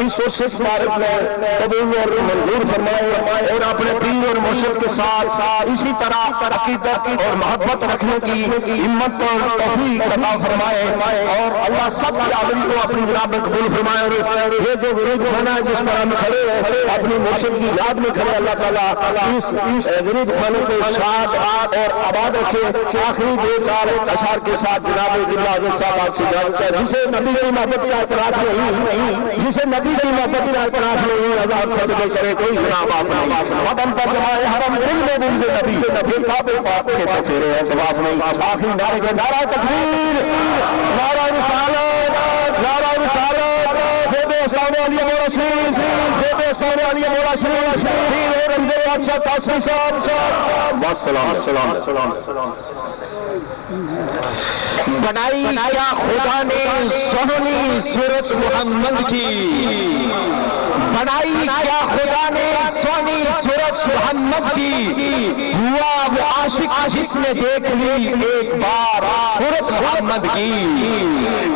اس وصف مبارک میں قبول اور منظور فرمائے اور اپنے پیر اور مرشد کے ساتھ اسی طرح عقیدت اور محبت رکھنے کی ہمت اور توفیق عطا فرمائے اور اللہ سب کی حاضری کو اپنی جناب میں قبول فرمائے اور یہ جو غریب خانہ ہے جس پر ہم کھڑے ہیں اپنی مرشد کی یاد میں کھڑے اللہ تعالیٰ اس غریب خانے کو شاد اور آباد رکھے آخری دو چار اشعار کے ساتھ جناب دلہ صاحب آپ سے جانتا ہے جسے نبی کی محبت کا اعتراف نہیں جسے نبی کی محبت کا اعتراف نہیں آزاد صدقے کرے کوئی جناب آپ وطن پر جمائے حرم دل میں دل سے نبی کعبے پاک کے پھیرے ہیں طواف نہیں آخری نعرے کے نعرہ تکبیر نعرہ رسالت نعرہ رسالت زیب اسلام علی مولا شریف زیب اسلام علی مولا شریف پیر اور رمضے اکثر تاثری صاحب والسلام بنائی کیا خدا نے سونی صورت محمد کی بنائی کیا خدا نے سونی صورت محمد کی ہوا وہ عاشق جس نے دیکھ لی ایک بار صورت محمد کی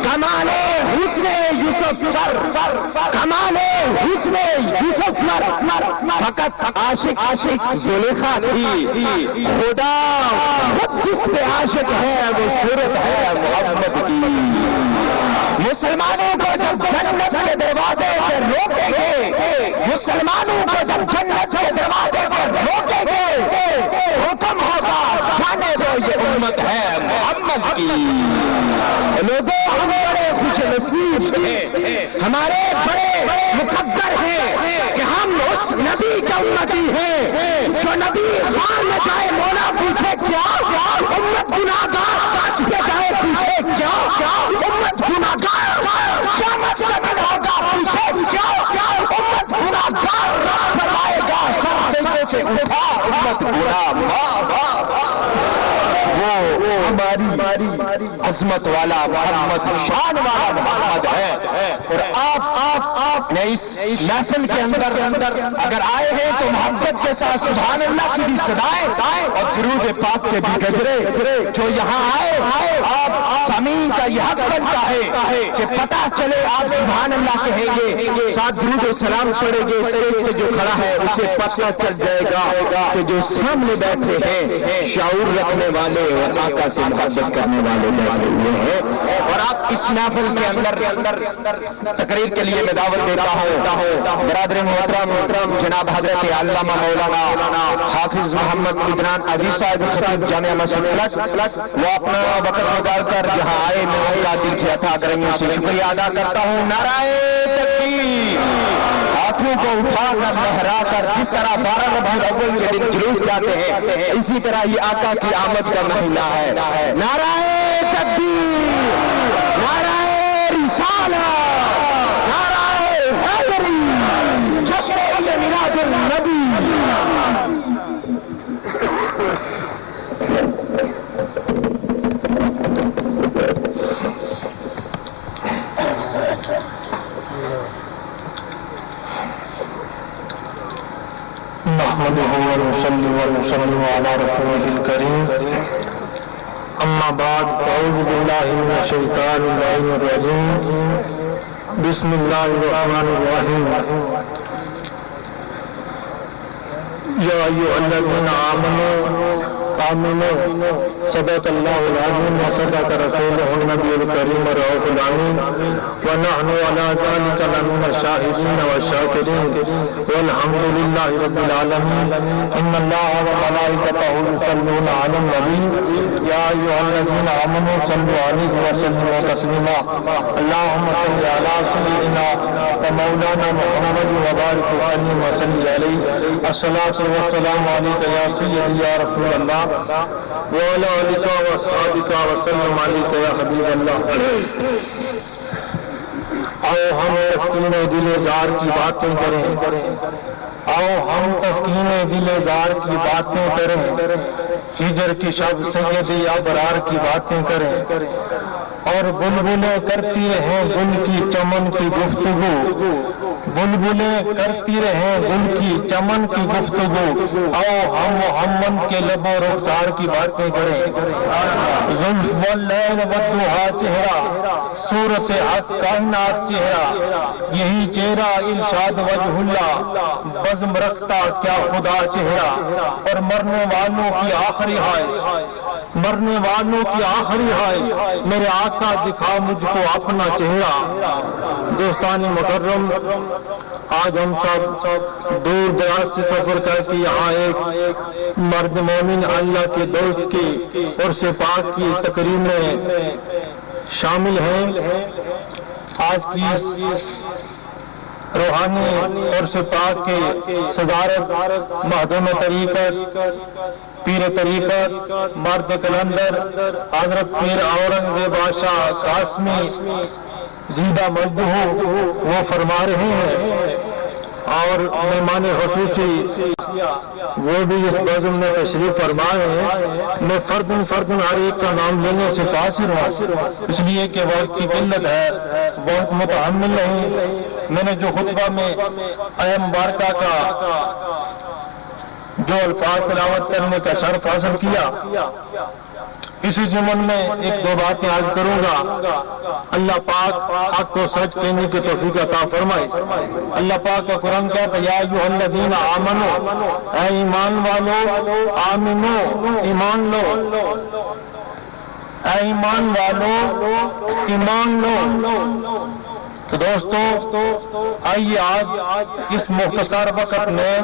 کمال حسن یوسف پر کمال حسن یوسف پر فقط عاشق زلیخا تھی خدا خود جس پہ عاشق ہے وہ صورت ہے محمد کی مسلمانوں کو جب جنت کے دروازے سے روکیں گے مسلمانوں کو جب جنت کے دروازے پر روکیں گے حکم ہوگا جانے دو یہ امت ہے محمد کی لوگوں ہمارے خوش نصیب ہیں ہمارے بڑے مقدر ہیں کہ ہم اس نبی کا امتی ہیں جو نبی خان میں جائے مولا پوچھے کیا امت گناہگار کاٹ پہ جائے پوچھے کیا امت گناہگار قیامت کا دن ہوگا پوچھے کیا امت گناہگار رب فرمائے گا سر سجدے سے اٹھا امت گناہ وہ تمہاری عظمت والا محمد، شان والا محمد ہے، اور آپ نے اس محفل کے اندر اگر آئے ہیں تو محبت کے ساتھ سبحان اللہ کی بھی صدائیں اور درود پاک کے بھی گجرے جو یہاں آئے، آپ سامعین کا یہ حق بنتا ہے کہ پتہ چلے آپ سبحان اللہ کہیں گے، ساتھ درود و سلام پڑھیں گے، اسٹیج پہ جو کھڑا ہے اسے پتہ چل جائے گا کہ جو سامنے بیٹھے ہیں شعور رکھنے والے اور آقا سے محبت کرنے والے بیٹھے ہوئے ہیں۔ اور آپ اس محفل کے اندر تقریر کے لیے میں دعوت دیتا ہوں برادر محترم جناب حضرت علامہ مولانا حافظ محمد عدنان عزیز صاحب خطیب جامعہ مسجد فلک، وہ اپنا وقت نکال کر یہاں آئے، میں ان کا دل کی عطا گرمیوں سے شکریہ ادا کرتا ہوں۔ نعرہ تکبیر، ہاتھوں کو اٹھا کر لہرا کر جس طرح 12 ربیع الاول کے دن جلوس جاتے ہیں، اسی طرح یہ آقا کی آمد کا مہینہ ہے۔ نعرہ تکبیر، نعرہ رسالت، نعرہ حیدری، جشن میلاد النبی۔ نحمده ونصلي ونسلم على رسوله الكريم، اما بعد، فاعوذ بالله من الشيطان اللعين الرجيم، بسم الله الرحمن الرحيم، يا أيها الذين آمنوا صدق الله العظيم وصدق رسوله النبي الكريم الرؤوف الأمين، ونحن على ذلك لمن الشاهدين والشاكرين، والحمد لله رب العالمين، إن الله وملائكته يصلون على النبي، يا أيها الذين آمنوا صلوا عليه وسلموا تسليما، اللهم صل على سيدنا ومولانا محمد وبارك وسلم وصل عليه، الصلاة والسلام عليك يا سيدي يا رسول الله، وعلى آلك وأصحابك وسلم عليك يا حبيب الله۔ آؤ ہم تسکین دل زار کی باتیں کریں، آؤ ہم تسکین دل زار کی باتیں کریں، ہجر کی شب سید ابرار کی باتیں کریں، اور بلبلیں کرتی رہیں گل کی چمن کی گفتگو، بلبلیں کرتی رہیں گل کی چمن کی گفتگو، آؤ ہم محمد کے لب و رخسار کی باتیں کریں، زلف واللیل والضحیٰ چہرہ، صورت حق کائنات چہرہ، یہی چہرہ ارشاد وجہ اللہ، بزم رکھتا کیا خدا چہرہ، اور مرنے والوں کی آخری ہائے، مرنے والوں کی آخری ہائے، میرے آقا دکھا مجھ کو اپنا چہرہ۔ دوستان مکرم، آج ہم سب دور دراز سے سفر کر کے یہاں ایک مرد مومن اللہ کے دوست کی عرس پاک کی تقریب میں شامل ہیں۔ آج کی روحانی عرس پاک کے صدارت مخدوم طریقت، پیر طریقت، مرد کلندر حضرت پیر اورنگزیب بادشاہ قاسمی زیدہ مجدہ وہ فرما رہے ہیں، اور مہمان خصوصی وہ بھی اس بزم میں تشریف فرمائے ہیں۔ میں فردن ہر ایک کا نام لینے سے قاصر ہوں، اس لیے کہ وقت کی قلت ہے، بہت متحمل نہیں۔ میں نے جو خطبہ میں اے مبارکہ کا جو الفاظ تلاوت کرنے کا شرف حاصل کیا، اسی ضمن میں ایک دو باتیں عرض کروں گا۔ اللہ پاک حق کو سچ کہنے کی توفیق عطا فرمائے۔ اللہ پاک کا قرآن کہتا ہے یا ایھا الذین آمنو، اے ایمان والو، آمنو ایمان لو، اے ایمان والو ایمان لو۔ تو دوستو آئیے آج اس مختصر وقت میں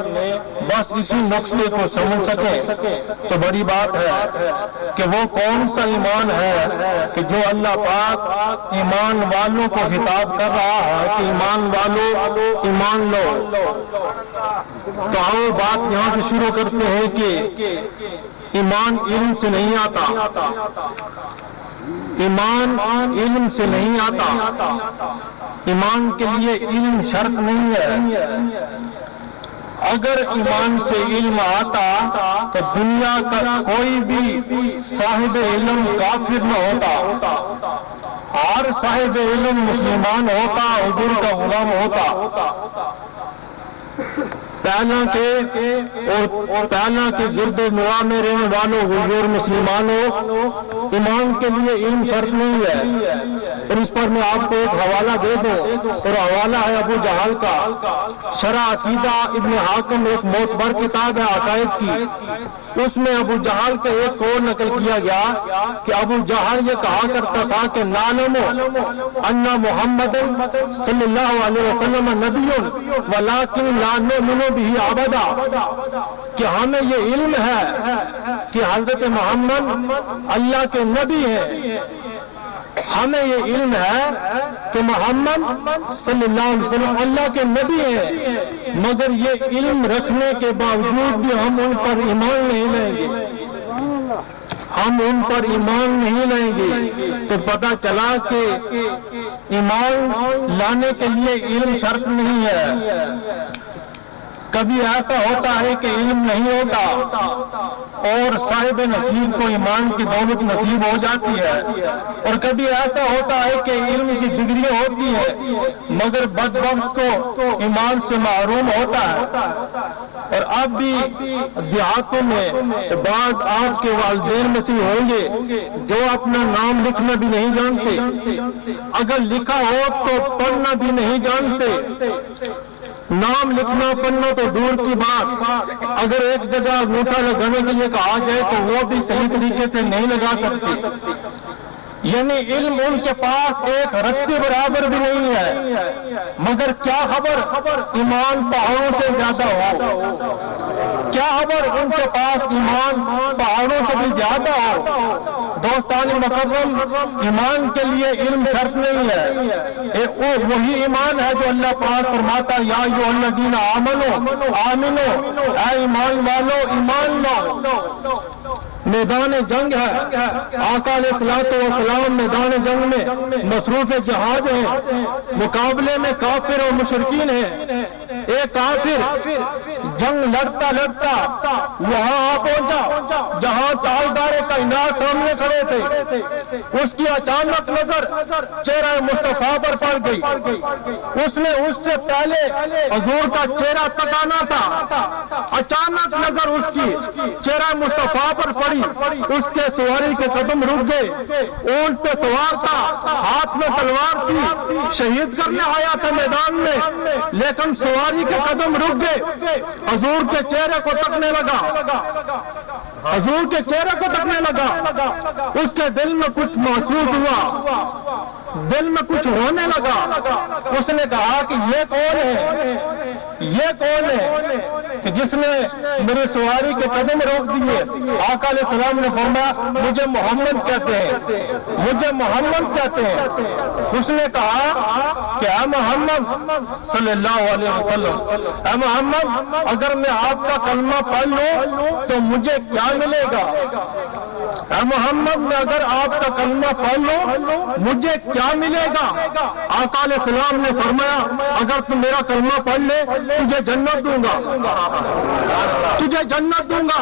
بس اسی نقطے کو سمجھ سکیں تو بڑی بات ہے کہ وہ کون سا ایمان ہے کہ جو اللہ پاک ایمان والوں کو خطاب کر رہا ہے کہ ایمان والو ایمان لو۔ تو آؤ بات یہاں سے شروع کرتے ہیں کہ ایمان علم سے نہیں آتا، ایمان علم سے نہیں آتا، ایمان کے لیے علم شرط نہیں ہے، اگر ایمان سے علم آتا تو دنیا کا کوئی بھی صاحب علم کافر نہ ہوتا، ہر صاحب علم مسلمان ہوتا، حضور کا غلام ہوتا۔ پہلا کے گرد نواح میں رہنے والوں حضور مسلمانوں، ایمان کے لیے علم شرط نہیں ہے، اور اس پر میں آپ کو ایک حوالہ دے دوں، اور حوالہ ہے ابو جہل کا۔ شرح عقیدہ ابن حاکم ایک معتبر کتاب ہے عقائد کی، اس میں ابو جہل کا ایک قول نقل کیا گیا کہ ابو جہل یہ کہا کرتا تھا کہ نعلم ان محمد صلی اللہ علیہ وسلم نبی ولکن لا نؤمن به ابدا، کہ ہمیں یہ علم ہے کہ حضرت محمد اللہ کے نبی ہیں، ہمیں یہ علم ہے کہ محمد صلی اللہ علیہ وسلم اللہ کے نبی ہیں، مگر یہ علم رکھنے کے باوجود بھی ہم ان پر ایمان نہیں لیں گے، ہم ان پر ایمان نہیں لیں گے۔ تو پتہ چلا کہ ایمان لانے کے لیے علم شرط نہیں ہے۔ کبھی ایسا ہوتا ہے کہ علم نہیں ہوتا اور صاحب نصیب کو ایمان کی دولت نصیب ہو جاتی ہے، اور کبھی ایسا ہوتا ہے کہ علم کی ڈگریاں ہوتی ہیں مگر بدبخت کو ایمان سے محروم ہوتا ہے۔ اور اب بھی دیہاتوں میں بعض آپ کے والدین میں سے ہوں گے جو اپنا نام لکھنا بھی نہیں جانتے، اگر لکھا ہو تو پڑھنا بھی نہیں جانتے۔ نام لکھنا پڑھنا تو دور کی بات، اگر ایک جگہ انگوٹھا لگانے کے لیے کہا جائے تو وہ بھی صحیح طریقے سے نہیں لگا سکتے، یعنی علم ان کے پاس ایک رتی برابر بھی نہیں ہے۔ مگر کیا خبر ایمان پہاڑوں سے زیادہ ہو، کیا خبر ان کے پاس ایمان پہاڑوں سے بھی زیادہ ہو۔ دوستان مکرم، ایمان کے لیے علم شرط نہیں ہے، وہی ایمان ہے جو اللہ پاک فرماتا یا ایھا الذین آمنو، اے ایمان والو ایمان لاؤ۔ میدان جنگ ہے، آقا علیہ الصلوۃ والسلام میدان جنگ میں مصروف جہاد ہیں، مقابلے میں کافر اور مشرکین ہیں۔ ایک کافر جنگ لڑتا وہاں آ پہنچا جہاں تاجدار کائنات سامنے کھڑے تھے، اس کی اچانک نظر چہرہ مصطفیٰ پر پڑ گئی، اس نے اس سے پہلے حضور کا چہرہ تکانا تھا، اچانک نظر اس کی چہرہ مصطفیٰ پر پڑی، اس کے سواری کے قدم رک گئے، اونٹ پہ سوار تھا، ہاتھ میں تلوار تھی، شہید کرنے آیا تھا میدان میں، لیکن سواری کے قدم رک گئے، حضور کے چہرے کو تکنے لگا، حضور کے چہرے کو تکنے لگا، اس کے دل میں کچھ محسوس ہوا، دل میں کچھ ہونے لگا، اس نے کہا کہ یہ کون ہے، یہ کون ہے کہ جس نے میری سواری کے قدم روک دیے۔ آقا علیہ السلام نے فرمایا مجھے محمد کہتے ہیں، مجھے محمد کہتے ہیں۔ اس نے کہا کہ اے محمد صلی اللہ علیہ وسلم، اے محمد اگر میں آپ کا کلمہ پڑھ لوں تو مجھے کیا ملے گا؟ اے محمد میں اگر آپ کا کلمہ پڑھ لوں مجھے کیا ملے گا؟ آقا علیہ السلام نے فرمایا اگر تم میرا کلمہ پڑھ لے تجھے جنت دوں گا، تجھے جنت دوں گا۔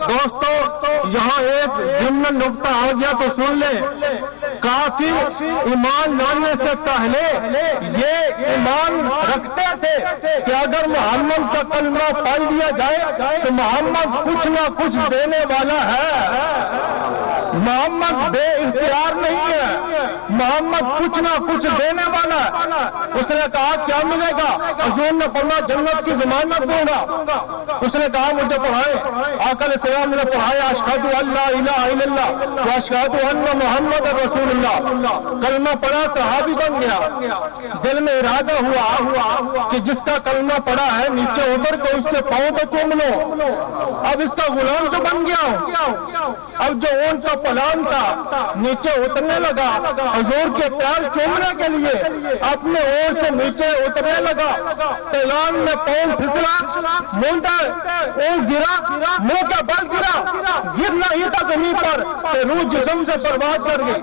دوستو یہاں ایک ضمن نقطہ آ گیا تو سن لیں، کافر ایمان لانے سے پہلے یہ ایمان رکھتے تھے کہ اگر محمد کا کلمہ پڑھ لیا جائے تو محمد کچھ نہ کچھ دینے والا ہے، محمد بے اختیار نہیں ہے، محمد کچھ نہ کچھ دینے والا ہے۔ اس نے کہا کیا ملے گا؟ حضور نے فرمایا جنت کی ضمانت دوں گا۔ اس نے کہا مجھے پڑھائے، آقا علیہ السلام نے پڑھایا اشہد ان لا الہ الا اللہ واشہد ان محمد رسول اللہ۔ کلمہ پڑھا صحابی بن گیا، دل میں ارادہ ہوا کہ جس کا کلمہ پڑھا ہے نیچے اتر کے اس کے پاؤں پہ چوم لو، اب اس کا غلام تو بن گیا ہوں۔ اب جو اونٹ کا پلان تھا نیچے اترنے لگا، حضور کے پیر چومنے کے لیے اپنے اونٹ سے نیچے اترنے لگا، اعلان میں پاؤں پھسلا، مونڈا اونٹ گرا، منہ کا بل گرا، گرنا ہی تھا زمین پر کہ روح جسم سے پرواز کر گئی،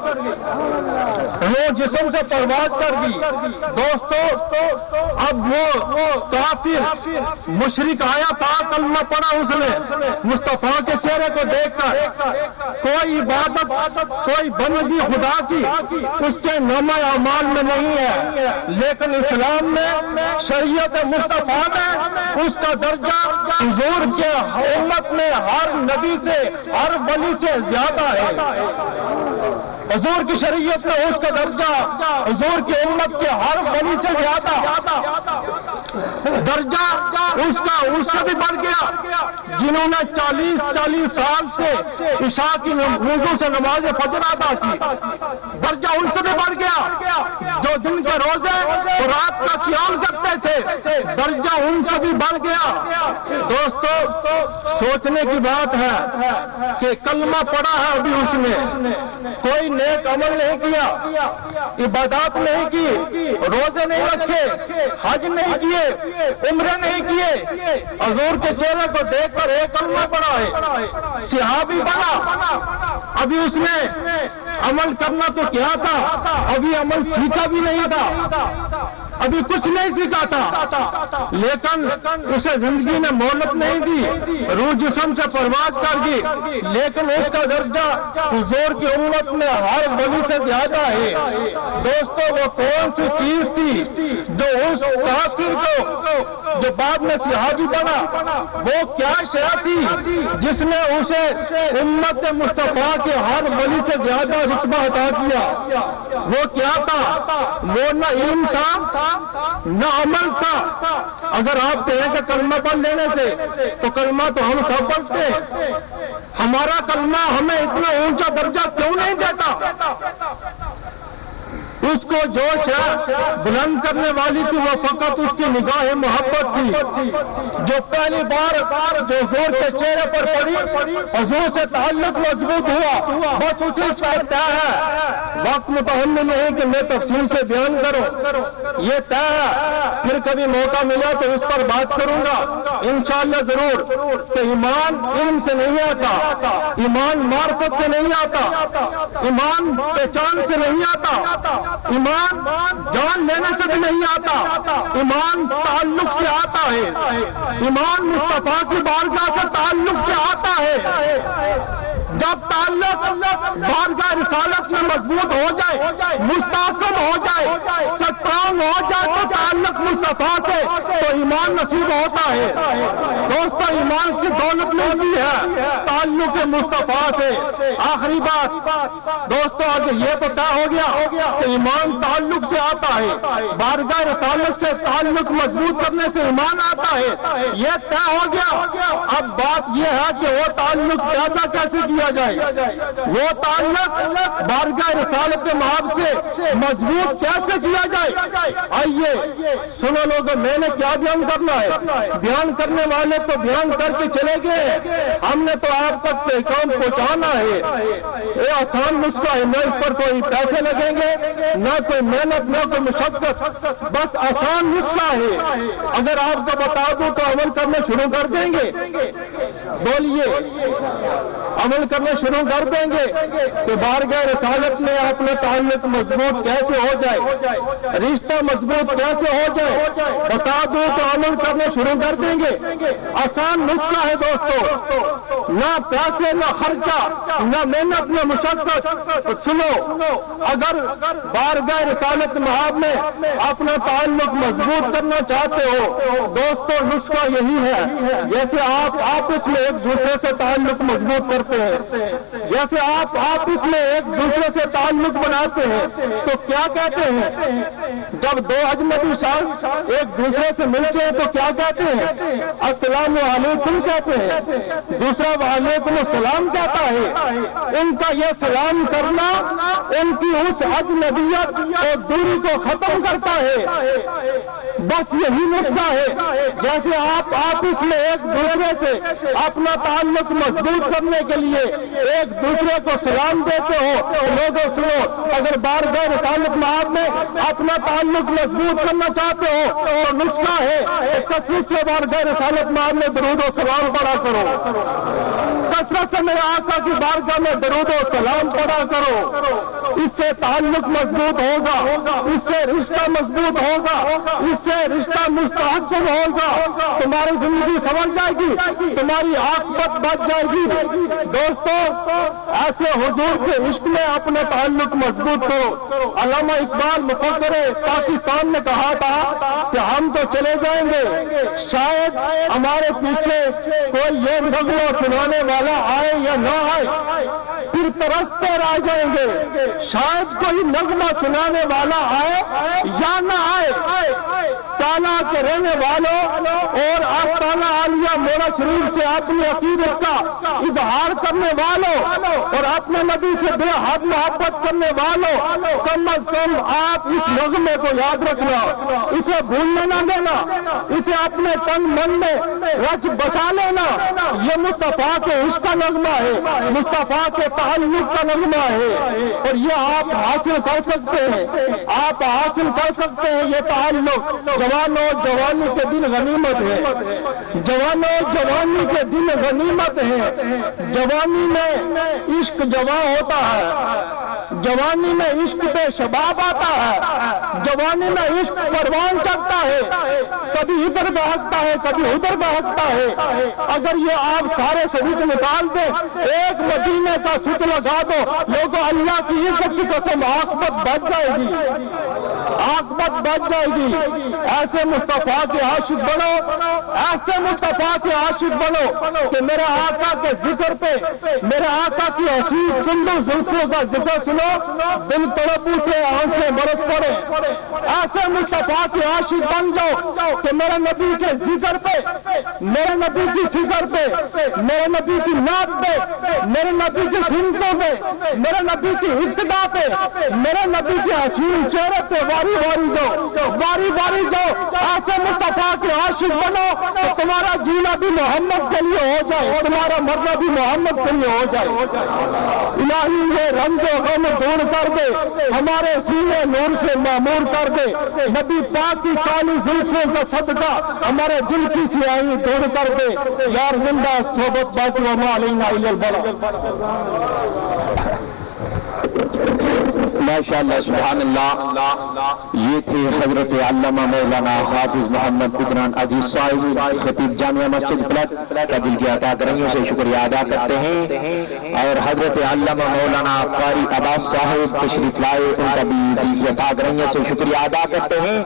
روح جسم سے پرواز کر گئی۔ دوستو اب وہ کافر مشرک آیا تھا، کلمہ پڑا اس نے مصطفیٰ کے چہرے کو دیکھ کر، کوئی عبادت کوئی بندگی خدا کی اس کے نامہ اعمال میں نہیں ہے، لیکن اسلام میں شریعت مصطفیٰ میں اس کا درجہ حضور کے امت میں ہر نبی سے ہر ولی سے زیادہ ہے۔ حضور کی شریعت میں اس کا درجہ حضور کی امت کے ہر ولی سے زیادہ درجہ اس سے بھی بڑھ گیا، جنہوں نے 40 سال سے عشاء کی وضو سے نماز فجر ادا کی، درجہ ان سے بھی بڑھ گیا، جو دن کے روزے اور رات کا قیام کرتے تھے، درجہ ان سے بھی بڑھ گیا۔ دوستو سوچنے کی بات ہے کہ کلمہ پڑا ہے ابھی اس نے، کوئی نیک عمل نہیں کیا، عبادات نہیں کی، روزے نہیں رکھے، حج نہیں کیے، عمرے نہیں کیے، حضور کے چہرے کو دیکھ کر ایک کلمہ پڑا ہے، صحابی بنا، ابھی اس نے عمل کرنا تو کیا تھا، ابھی عمل سیکھا بھی نہیں تھا، ابھی کچھ نہیں سیکھا تھا، لیکن اسے زندگی میں مہلت نہیں دی، روح جسم سے پرواز کر گئی، لیکن اس کا درجہ حضور کی امت میں ہر ولی سے زیادہ ہے۔ دوستو وہ کون سی چیز تھی جو اس کافر کو جو بعد میں صحابی بنا، وہ کیا شے تھی جس نے اسے امت مصطفیٰ کے ہر ولی سے زیادہ رتبہ عطا کیا؟ وہ کیا تھا؟ وہ نہ علم تھا نہ عمل تھا۔ اگر آپ کہیں کہ کلمہ پڑھ لینے سے تو کلمہ تو ہم سب پڑھتے ہیں، ہمارا کلمہ ہمیں اتنا اونچا درجہ کیوں نہیں دیتا؟ اس کو جو شے بلند کرنے والی تھی وہ فقط اس کی نگاہ محبت تھی، جو پہلی بار جو حضور کے چہرے پر پڑی، حضور سے تعلق مضبوط ہوا، بس اسی کا طے ہے۔ وقت متحمل نہیں کہ میں تفصیل سے بیان کروں، یہ طے ہے، پھر کبھی موقع ملا تو اس پر بات کروں گا انشاءاللہ ضرور، کہ ایمان علم سے نہیں آتا، ایمان معرفت سے نہیں آتا، ایمان پہچان سے نہیں آتا، ایمان جان لینے سے بھی نہیں آتا، ایمان تعلق سے آتا ہے، ایمان مصطفیٰ کی بارگاہ سے تعلق سے آتا ہے۔ جب تعلق بارگاہ رسالت میں مضبوط ہو جائے، مستحکم ہو جائے، سٹرانگ ہو جائے تو تعلق مصطفیٰ سے تو ایمان نصیب ہوتا ہے۔ دوستو ایمان کی دولت ملتی ہے تعلق مصطفیٰ سے۔ آخری بات دوستو آگے یہ تو طے ہو گیا کہ ایمان تعلق سے آتا ہے، بارگاہ رسالت سے تعلق مضبوط کرنے سے ایمان آتا ہے، یہ طے ہو گیا۔ اب بات یہ ہے کہ وہ تعلق پیدا کیسے کیا جائے، وہ تعلق بارگاہ رسالت کے محب سے مضبوط کیسے کیا جائے؟ آئیے سنو لوگوں، میں نے کیا بیان کرنا ہے، بیان کرنے والے تو بیان کر کے چلے گئے، ہم نے تو آپ تک پیغام پہنچانا ہے۔ یہ آسان نسخہ ہے، نہ اس پر کوئی پیسے لگیں گے، نہ کوئی محنت، نہ کوئی مشقت، بس آسان نسخہ ہے۔ اگر آپ کو بتا دوں تو عمل کرنا شروع کر دیں گے، بولیے عمل کرنا شروع کر دیں گے کہ بارگاہ رسالت میں اپنا تعلق مضبوط کیسے ہو جائے، رشتہ مضبوط کیسے ہو جائے، بتا دوں تو عمل کرنا شروع کر دیں گے۔ آسان نسخہ ہے دوستو، نہ پیسے نہ خرچہ نہ محنت نہ مشقت۔ سنو، اگر بارگاہ رسالت محاب میں اپنا تعلق مضبوط کرنا چاہتے ہو دوستو، نسخہ یہی ہے، جیسے آپ آپس میں ایک دوسرے سے تعلق مضبوط کرتے ہیں، جیسے آپ آپس میں ایک دوسرے سے تعلق بناتے ہیں تو کیا کہتے ہیں؟ جب دو اجنبی شخص ایک دوسرے سے ملتے ہیں تو کیا کہتے ہیں؟ السلام علیکم کہتے ہیں، دوسرا وعلیکم السلام کہتا ہے۔ ان کا یہ سلام کرنا ان کی اس اجنبیت اور دوری کو ختم کرتا ہے۔ بس یہی نسخہ ہے. جیسے آپ آپس میں ایک دوسرے سے اپنا تعلق مضبوط کرنے کے لیے ایک دوسرے کو سلام دیتے ہو. لوگوں سنو, اگر بارگاہ رسالت مآب میں اپنا تعلق مضبوط کرنا چاہتے ہو تو نسخہ ہے کثرت سے بارگاہ رسالت مآب میں درود و سلام پڑھا کرو. کثرت سے میرے آقا کی بارگاہ میں درود و سلام پڑھا کرو. اس سے تعلق مضبوط ہوگا, اس سے رشتہ مضبوط ہوگا, اس سے رشتہ مستحکم ہوگا. تمہاری زندگی سنور جائے گی, تمہاری عاقبت بچ جائے گی. دوستو, ایسے حضور کے عشق میں اپنے تعلق مضبوط کرو. علامہ اقبال مفکر پاکستان نے کہا تھا کہ ہم تو چلے جائیں گے, شاید ہمارے پیچھے کوئی یہ نغمہ سنانے والا آئے یا نہ آئے, پھر ترستے رہ جائیں گے. شاید کوئی نغمہ سنانے والا آئے یا نہ آئے. تالا کے رہنے والوں اور آستانہ عالیہ مولا شریف سے اپنی عقیدت کا اظہار کرنے والوں اور اپنے نبی سے بے حد محبت کرنے والوں, کم از کم آپ اس نغمے کو یاد رکھنا, اسے بھولنے نہ دینا, اسے اپنے تن من میں رچ بسا لینا. یہ مصطفیٰ کے عشق کا نغمہ ہے, مصطفیٰ کے تعلق کا نغمہ ہے, اور یہ آپ حاصل کر سکتے ہیں. آپ حاصل کر سکتے ہیں یہ تعلق. جوانوں, جوانی کے دن غنیمت ہے. جوانوں, جوانی کے دن غنیمت ہے. جوانی میں عشق جوان ہوتا ہے, جوانی میں عشق پہ شباب آتا ہے, جوانی میں عشق پروان چڑھتا ہے, کبھی ادھر بہکتا ہے کبھی ادھر بہکتا ہے. اگر یہ آپ سارے شریک نکال دیں, ایک مدینے کا سوچ لگا دو, لوگوں اللہ کی عزت کی قسم عاقبت بچ جائے گی, عاقبت بچ جائے گی. ایسے مصطفیٰ کے عاشق بنو, ایسے مصطفیٰ کے عاشق بنو کہ میرے آقا کے ذکر پہ, میرے آقا کی حسین سندر زلفوں کا ذکر سنو, دل تڑپ اٹھے, آنکھیں برس پڑے. ایسے مصطفیٰ کے عاشق بن جاؤ کہ میرے نبی کے ذکر پہ, میرے نبی کی فکر پہ, میرے نبی کی نعت پہ, میرے نبی کی سنتوں پہ, میرے نبی کی ابتدا پہ, میرے نبی کے حسین چہرے پہ واری واری جاؤ, واری واری جاؤ. ایسے مصطفیٰ کے عاشق بنو تو تمہارا جینا بھی محمد کے لیے ہو جائے, تمہارا مرنا بھی محمد کے لیے ہو جائے. الہی یہ رنج و غم دور کر دے, ہمارے سینے نور سے معمور کر دے. نبی پاک کی کالی زلفوں کا صدقہ ہمارے دل کی سیاہی دور کر دے. یار زندہ صحبت باقی وما علینا الا البلاغ. ماشاءاللہ, سبحان اللہ. یہ تھے حضرت علامہ مولانا حافظ محمد قدران عزیز صاحب, خطیب جامعہ مسجد پلٹ کا دل کی عطا کریں سے شکریہ ادا کرتے ہیں. اور حضرت علامہ مولانا قاری عباس صاحب تشریف لائے, ان کا بھی دل کی عطا کریں سے شکریہ ادا کرتے ہیں.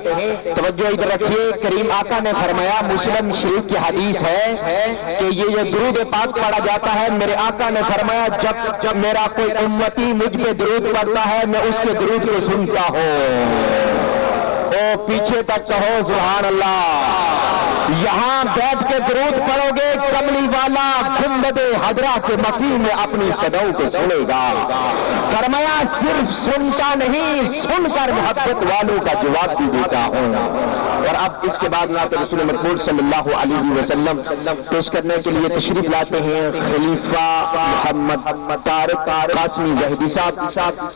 توجہ ادھر رکھیے, کریم آقا نے فرمایا, مسلم شریف کی حدیث ہے کہ یہ درود پاک پڑھا جاتا ہے. میرے آقا نے فرمایا, جب میرا کوئی امتی مجھ پہ درود پڑھتا ہے میں اس کے درود کو سنتا ہوں. او پیچھے تک کہو سبحان اللہ. یہاں بیٹھ کے درود پڑھو گے, کملی والا گنبد حضرہ کے مقیم میں اپنی صداؤں کو سنے گا. فرمایا صرف سنتا نہیں, سن کر محبت والوں کا جواب بھی دیتا ہوں. اور اب اس کے بعد نعت رسول مقبول صلی اللہ علیہ وسلم پیش کرنے کے لیے تشریف لاتے ہیں خلیفہ محمد طارق قاسمی زہدی صاحب.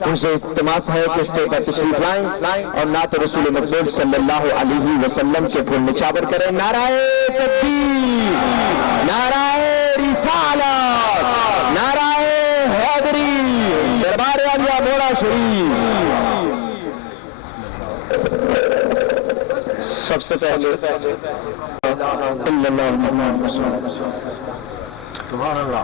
ان سے التماس ہے کہ اسٹیج پر تشریف لائیں اور نعت رسول مقبول صلی اللہ علیہ وسلم کے پھول نچاور کریں. نعرہ تکبیر, نعرہ رسالت, نعرہ حیدری, دربار عالیہ مولا شریف. سب سے پہلے سبحان اللہ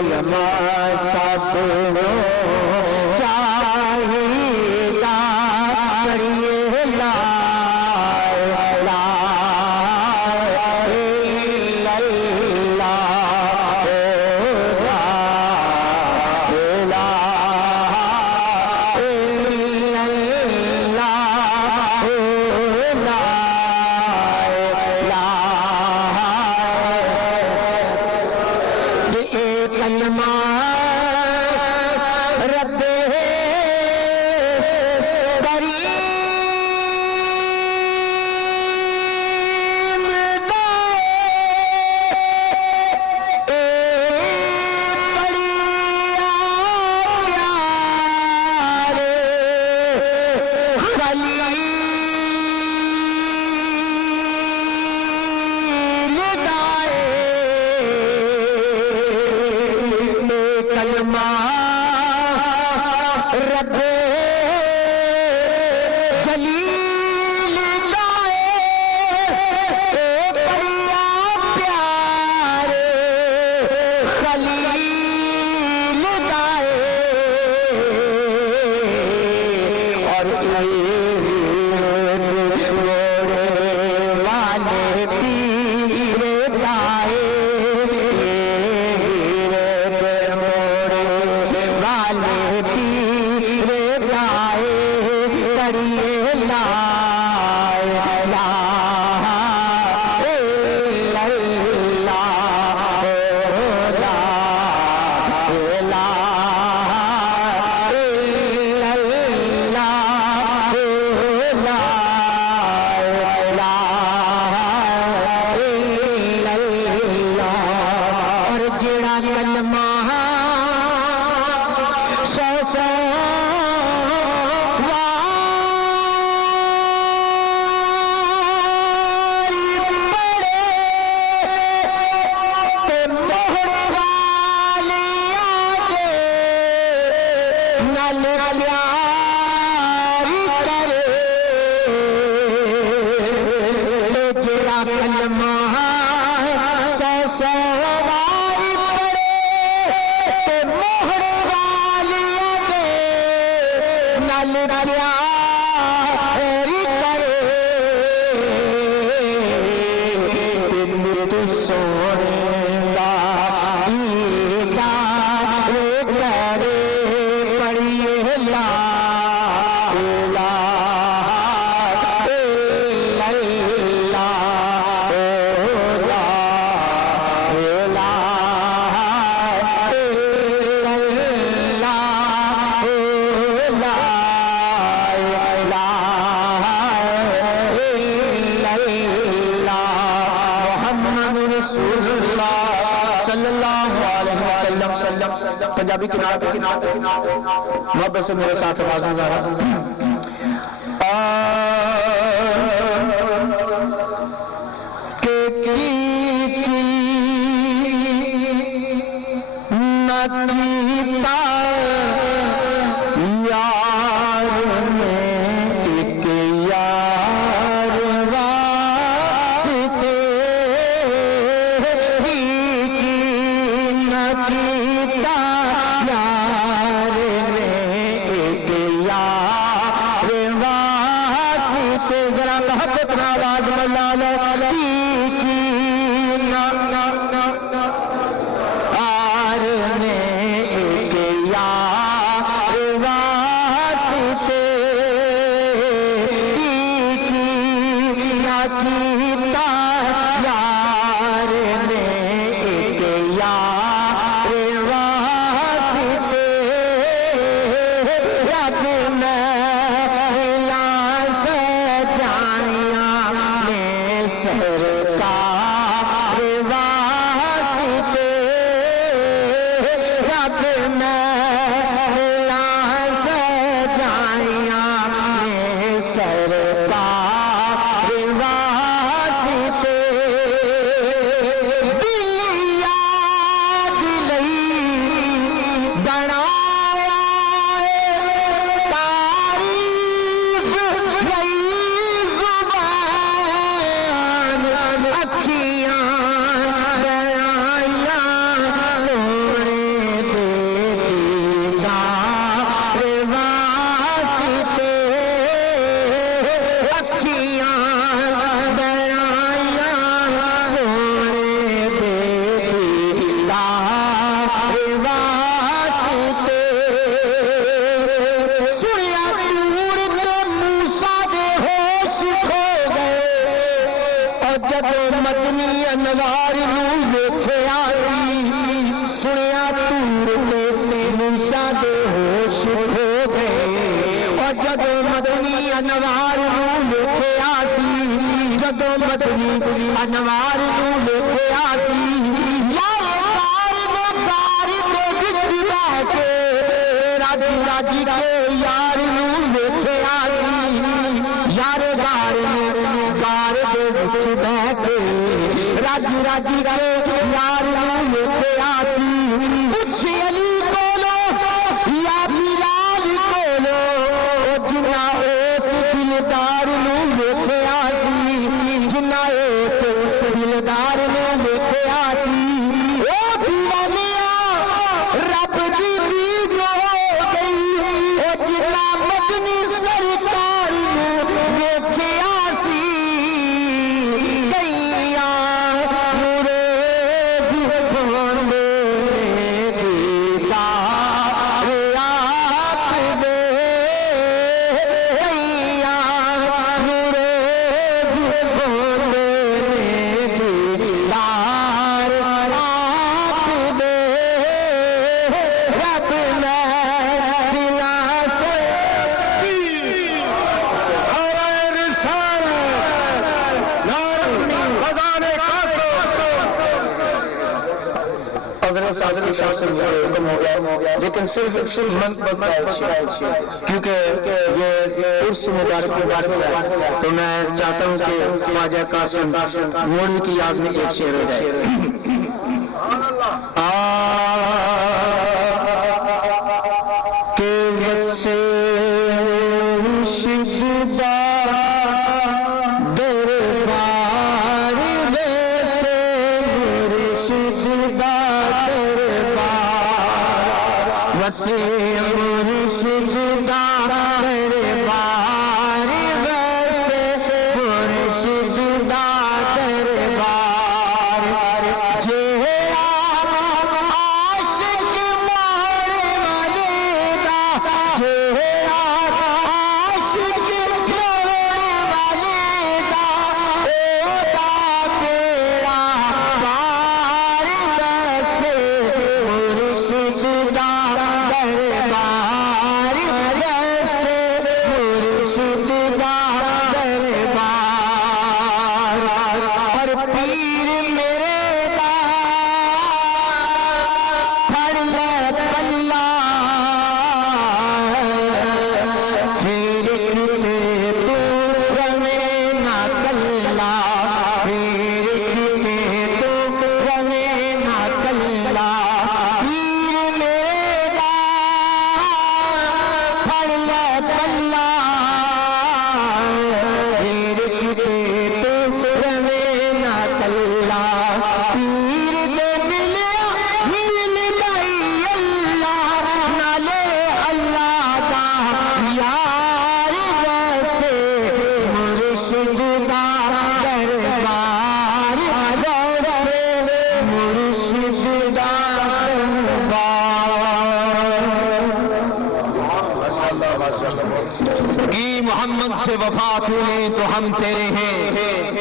کلمہ سب چاہیدہ پڑھیے لا الہ الا اللہ لا الہ الا اللہ لا کلمہ رب کریم کلمہ رب جلیل دائے بڑیا پیارے خلیل دائے اور جوڑے والے پیر دائے پنجابی کنارے محبت سے میرے ساتھ آوازوں ذرا نو ویکھیا سی سنیا تور تے موسیٰ دے ہوش کھو گئے اور جدو مدنی انوار نو ویکھیا سی جدو مدنی انوار نو ویکھیا سی راجی کے یار نو ویکھیا سی یار گار نو گار دے وچ بیٹھ کے راجی کے یار نو ویکھیا سی پوچھ علی کولو یا بلال کولو جنا اس دلدار نو ویکھیا سی جنا اس دلدار نو ویکھیا سی او دیوانیا رب دی لیکن صرف منت کیونکہ یہ عرس مبارک ہے تو میں چاہتا ہوں کہ خواجہ قاسم مولوی کی یاد میں ایک شعر ہو جائے محمد سے وفات ہوئے تو ہم تیرے ہیں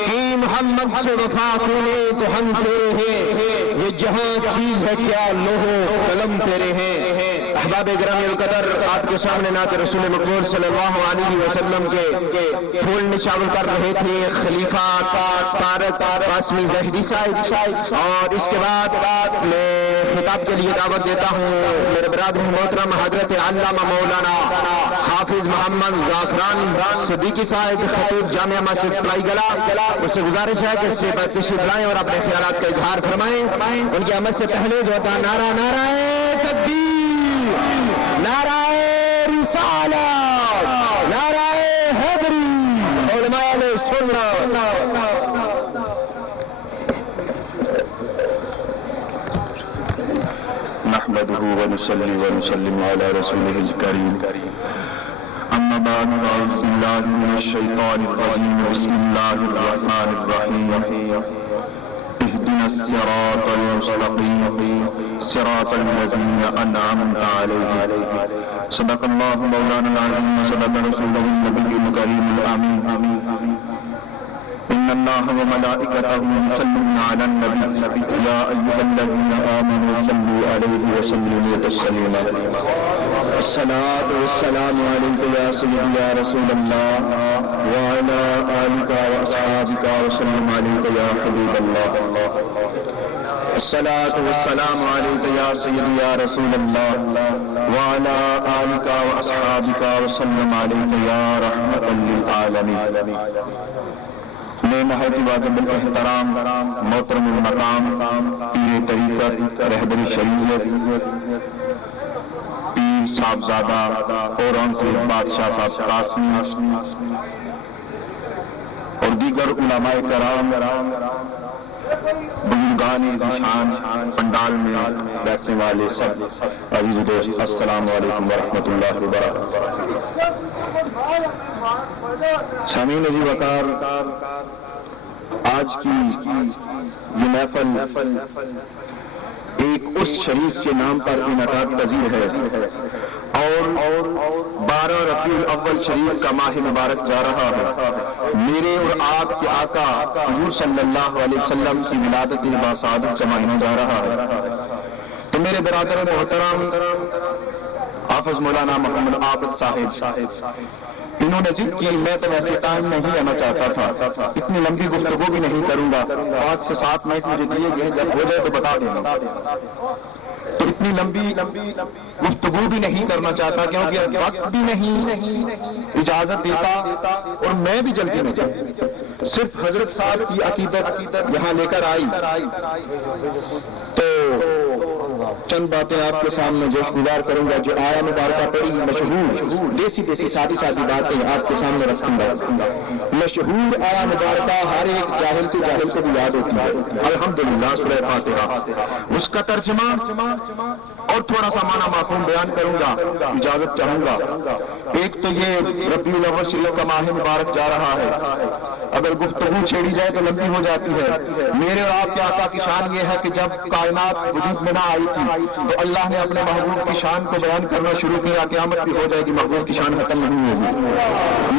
کہ محمد سے وفات ہوئے تو ہم تیرے ہیں یہ جہاں چیز ہے کیا لوہو قلم تیرے ہیں احباب گرامی القدر آپ کے سامنے نعت رسول مقبول صلی اللہ علیہ وسلم کے پھول نچاور کر رہے تھے خلیفہ طارق قاسمی زاہدی صاحب اور اس کے بعد میں خطاب کے لیے دعوت دیتا ہوں میرے برادر محترم حضرت علامہ مولانا حافظ محمد زعفران صدیقی صاحب خطیب جامعہ مسجد فلائی گلا اس سے گزارش ہے کہ اس کے بعد تشریف لائیں اور اپنے خیالات کا اظہار فرمائیں ان کی آمد سے پہلے جو ہوتا نعرہ نعرہ تکبیر نعرہ رسالت نعرہ حیدری علماء سنت نحمده ونصلي ونسلم على رسوله الكريم أما بعد فأعوذ بالله من الشيطان الرجيم بسم الله الرحمن الرحيم اهدنا الصراط المستقيم صراط الذين أنعمت عليهم صدق الله مولانا العظيم وصدق رسوله النبي الكريم الأمين إن ان اللہ وملائکتہ یصلون علی النبی یا ایھا الذین آمنوا صلوا علیہ وسلموا تسلیما الصلاۃ والسلام علیک یا سیدی یا رسول اللہ وعلی آلک واصحابک وسلم علیک یا حبیب اللہ الصلاۃ والسلام علیک یا سیدی یا رسول اللہ وعلی آلک واصحابک وسلم علیک یا رحمۃ للعالمین میں نہایت واجب الاحترام محترم المقام پیر طریقت رہبر شریعت پیر صاحبزادہ اورنگزیب بادشاہ صاحب قاسمی اور دیگر علماء کرام بزرگان شان پنڈال میں بیٹھنے والے سب عزیز دوست السلام علیکم ورحمۃ اللہ وبرکاتہ۔ سامعین عزیز وقار، آج کی یہ محفل ایک اس شریف کے نام پر انعقاد پذیر ہے اور 12 ربیع الاول شریف کا ماہ مبارک جا رہا ہے۔ میرے اور آپ کے آقا حضور صلی اللہ علیہ وسلم کی ولادت باسعادت کا مہینہ جا رہا ہے۔ تو میرے برادر محترم حافظ مولانا محمد عابد صاحب انہوں نے ضد کی، میں تو ویسے ٹائم نہیں لینا چاہتا تھا، اتنی لمبی گفتگو بھی نہیں کروں گا، 5 سے 7 منٹ مجھے دیے گئے، جب ہو جائے تو بتا دینا۔ تو اتنی لمبی گفتگو بھی نہیں کرنا چاہتا کیونکہ وقت بھی نہیں اجازت دیتا اور میں بھی جلدی میں جاؤں۔ صرف حضرت صاحب کی عقیدت یہاں لے کر آئی تو چند باتیں آپ کے سامنے جوش گزار کروں گا، جو آیا مبارکہ پڑی مشہور دیسی سادی باتیں آپ کے سامنے رکھوں گا۔ مشہور آیا مبارکہ ہر ایک جاہل سے جاہل کو بھی یاد ہوتی ہے، الحمدللہ سورہ فاتحہ، اس کا ترجمہ اور تھوڑا سا معنی مفہوم بیان کروں گا، اجازت چاہوں گا۔ ایک تو یہ ربیع الاول شریف کا ماہ مبارک جا رہا ہے، اگر گفتگو چھیڑی جائے تو لمبی ہو جاتی ہے۔ میرے اور آپ کے آقا کی شان یہ ہے کہ جب کائنات وجود میں نہ آئی تھی تو اللہ نے اپنے محبوب کی شان کو بیان کرنا شروع کیا، قیامت بھی ہو جائے گی محبوب کی شان ختم نہیں ہوگی۔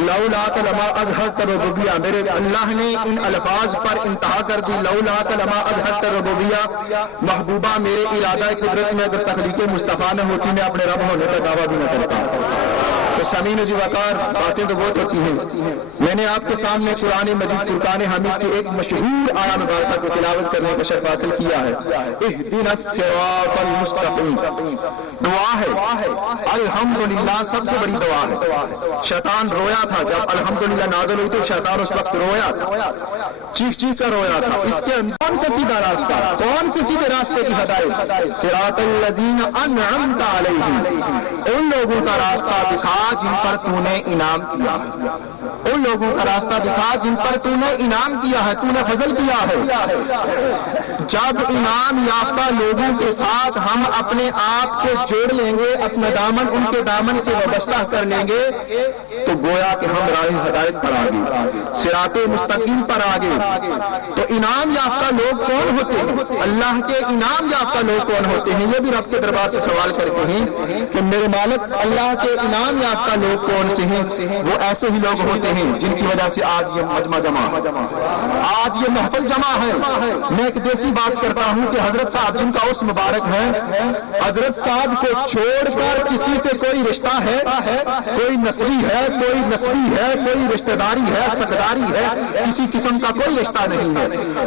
لولا لما اظہرت ربوبیہ، میرے اللہ نے ان الفاظ پر انتہا کر دی، لولا لما اظہرت ربوبیہ، محبوبہ میرے ارادہ قدرت میں اگر تخلیق مصطفیٰ نہ ہوتی میں اپنے رب ہونے کا دعویٰ بھی نہ کرتا۔ تو سامعین عزیز وقار، باتیں تو بہت ہوتی ہیں، میں نے آپ کے سامنے قرآن مجید فرقان حمید کی ایک مشہور آیا مبارکہ کو تلاوت کرنے کا شرف حاصل کیا ہے۔ اہدنا الصراط المستقیم دعا ہے، الحمدللہ سب سے بڑی دعا ہے۔ شیطان رویا تھا، جب الحمدللہ نازل ہوئی تو شیطان اس وقت رویا تھا، چیخ کر رویا تھا۔ اس کے کون سے سیدھا راستہ، کون سے سیدھے راستے کی ہدایت؟ صراط الذین انعمت علیہم، ان لوگوں کا راستہ دکھا جن پر تو نے انعام کیا، ان لوگوں کا راستہ دکھا جن پر تو نے انعام کیا ہے، تو نے فضل کیا ہے۔ جب انعام یافتہ لوگوں کے ساتھ ہم اپنے آپ کو جوڑ لیں گے، اپنا دامن ان کے دامن سے وابستہ کر لیں گے تو گویا کہ ہم راہ ہدایت پر آگے، صراط مستقیم پر آگے۔ تو انعام یافتہ لوگ کون ہوتے ہیں؟ اللہ کے انعام یافتہ لوگ کون ہوتے ہیں؟ یہ بھی رب کے دربار سے سوال کرتے ہیں کہ میرے مالک اللہ کے انعام یافتہ لوگ کون سے ہیں؟ وہ ایسے ہی لوگ ہوتے ہیں جن کی وجہ سے آج یہ مجمع جمع، آج یہ محفل جمع ہے۔ میں ایک دیسی بات کرتا ہوں کہ حضرت صاحب جن کا اس مبارک ہے، حضرت صاحب کو چھوڑ کر کسی سے کوئی رشتہ ہے، کوئی نسبی ہے، کوئی کوئی رشتہ داری ہے، سگداری ہے، کسی قسم کا کوئی رشتہ نہیں ہے۔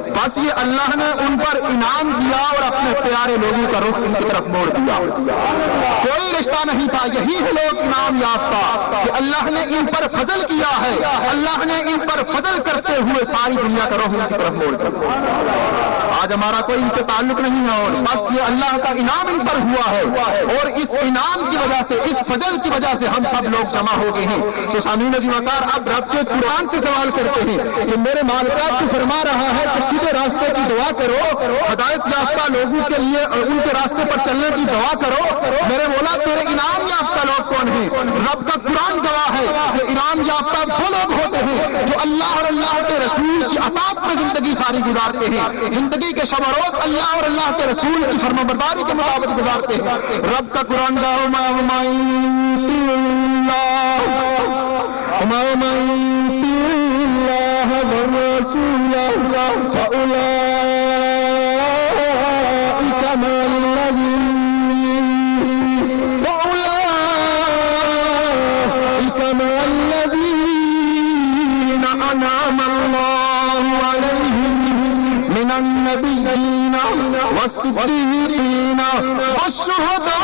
بس یہ اللہ نے ان پر انعام دیا اور اپنے پیارے لوگوں کا رخ ان کی طرف موڑ دیا، کوئی رشتہ نہیں تھا۔ یہی ہے لوگ انعام یافتہ کہ اللہ نے ان پر فضل کیا ہے، اللہ نے ان پر فضل کرتے ہوئے ساری دنیا کا رخ ان کی طرف موڑ دیا۔ آج ہمارا کوئی ان سے تعلق نہیں ہے، اور بس یہ اللہ کا انعام ان پر ہوا ہے، اور اس انعام کی وجہ سے، اس فضل کی وجہ سے ہم سب لوگ جمع ہو گئے ہیں۔ تو سامعین عزیز وقار، اب رب کے قرآن سے سوال کرتے ہیں کہ میرے مالک تو فرما رہا ہے کہ سیدھے راستے کی دعا کرو، ہدایت یافتہ لوگوں کے لیے ان کے راستے پر چلنے کی دعا کرو۔ میرے مولا تیرے انعام یافتہ لوگ کون ہیں؟ رب کا قرآن گواہ ہے کہ انعام یافتہ وہ لوگ ہوتے ہیں جو اللہ اور اللہ کے رسول کی اطاعت میں زندگی ساری گزارتے ہیں، زندگی کے شب و روز اللہ اور اللہ کے رسول کی فرمانبرداری کے مطابق گزارتے ہیں۔ رب کا قرآن گواہ مع الذين فأولئك مع الذين أنعم الله عليهم من النبيين والصديقين والشهداء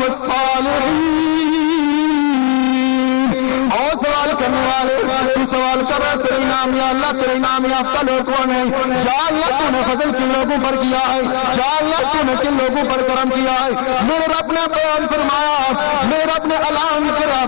والصالحين. اور سوال کرنے والے سوال کر رہے تیرے انعام یا اللہ تیرے انعام یافتہ لوگ کون ہیں؟ یا اللہ تو نے فضل کن لوگوں پر کیا ہے؟ یا اللہ تو نے کن لوگوں پر کرم کیا ہے؟ میرے رب نے بیان فرمایا، میرے رب نے اعلان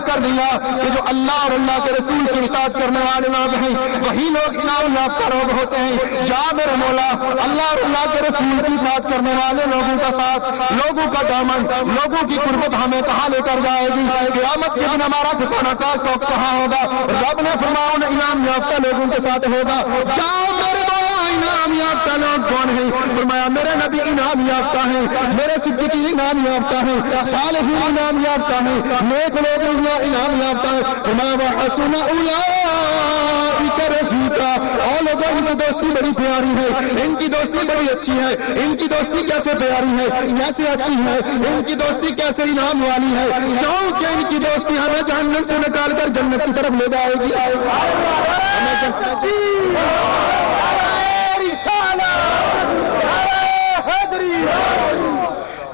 کر دیا کہ جو اللہ اور اللہ کے رسول کی اطاعت کرنے والے لوگ ہیں وہی لوگ انعام یافتہ لوگ ہوتے ہیں. یا میرے مولا اللہ اور اللہ کے رسول کی اطاعت کرنے والے لوگوں کا ساتھ، لوگوں کا دامن، لوگوں کی قربت ہمیں کہاں لے کر جائے گی؟ قیامت کے دن ہمارا ٹھکانا کہاں ہوگا؟ رب نے فرمایا انعام یافتہ لوگوں کے ساتھ ہوگا. کیا میرے مولا انعام یافتہ لوگ کون ہیں؟ فرمایا میرے نبی انعام یافتہ ہیں، میرے صدیقین انعام یافتہ ہیں، صالحین انعام یافتہ ہیں، نیک لوگ انعام یافتہ ہیں. فرمایا وحسن اولئک رفیقا. اور لوگوں ان کی دوستی بڑی پیاری ہے، ان کی دوستی بڑی اچھی ہے. ان کی دوستی کیسے پیاری ہے، کیسے اچھی ہے، ان کی دوستی کیسے انعام والی ہے؟ کیونکہ ان کی دوستی ہمیں جہنم سے نکال کر جنت کی طرف لے جائے گی.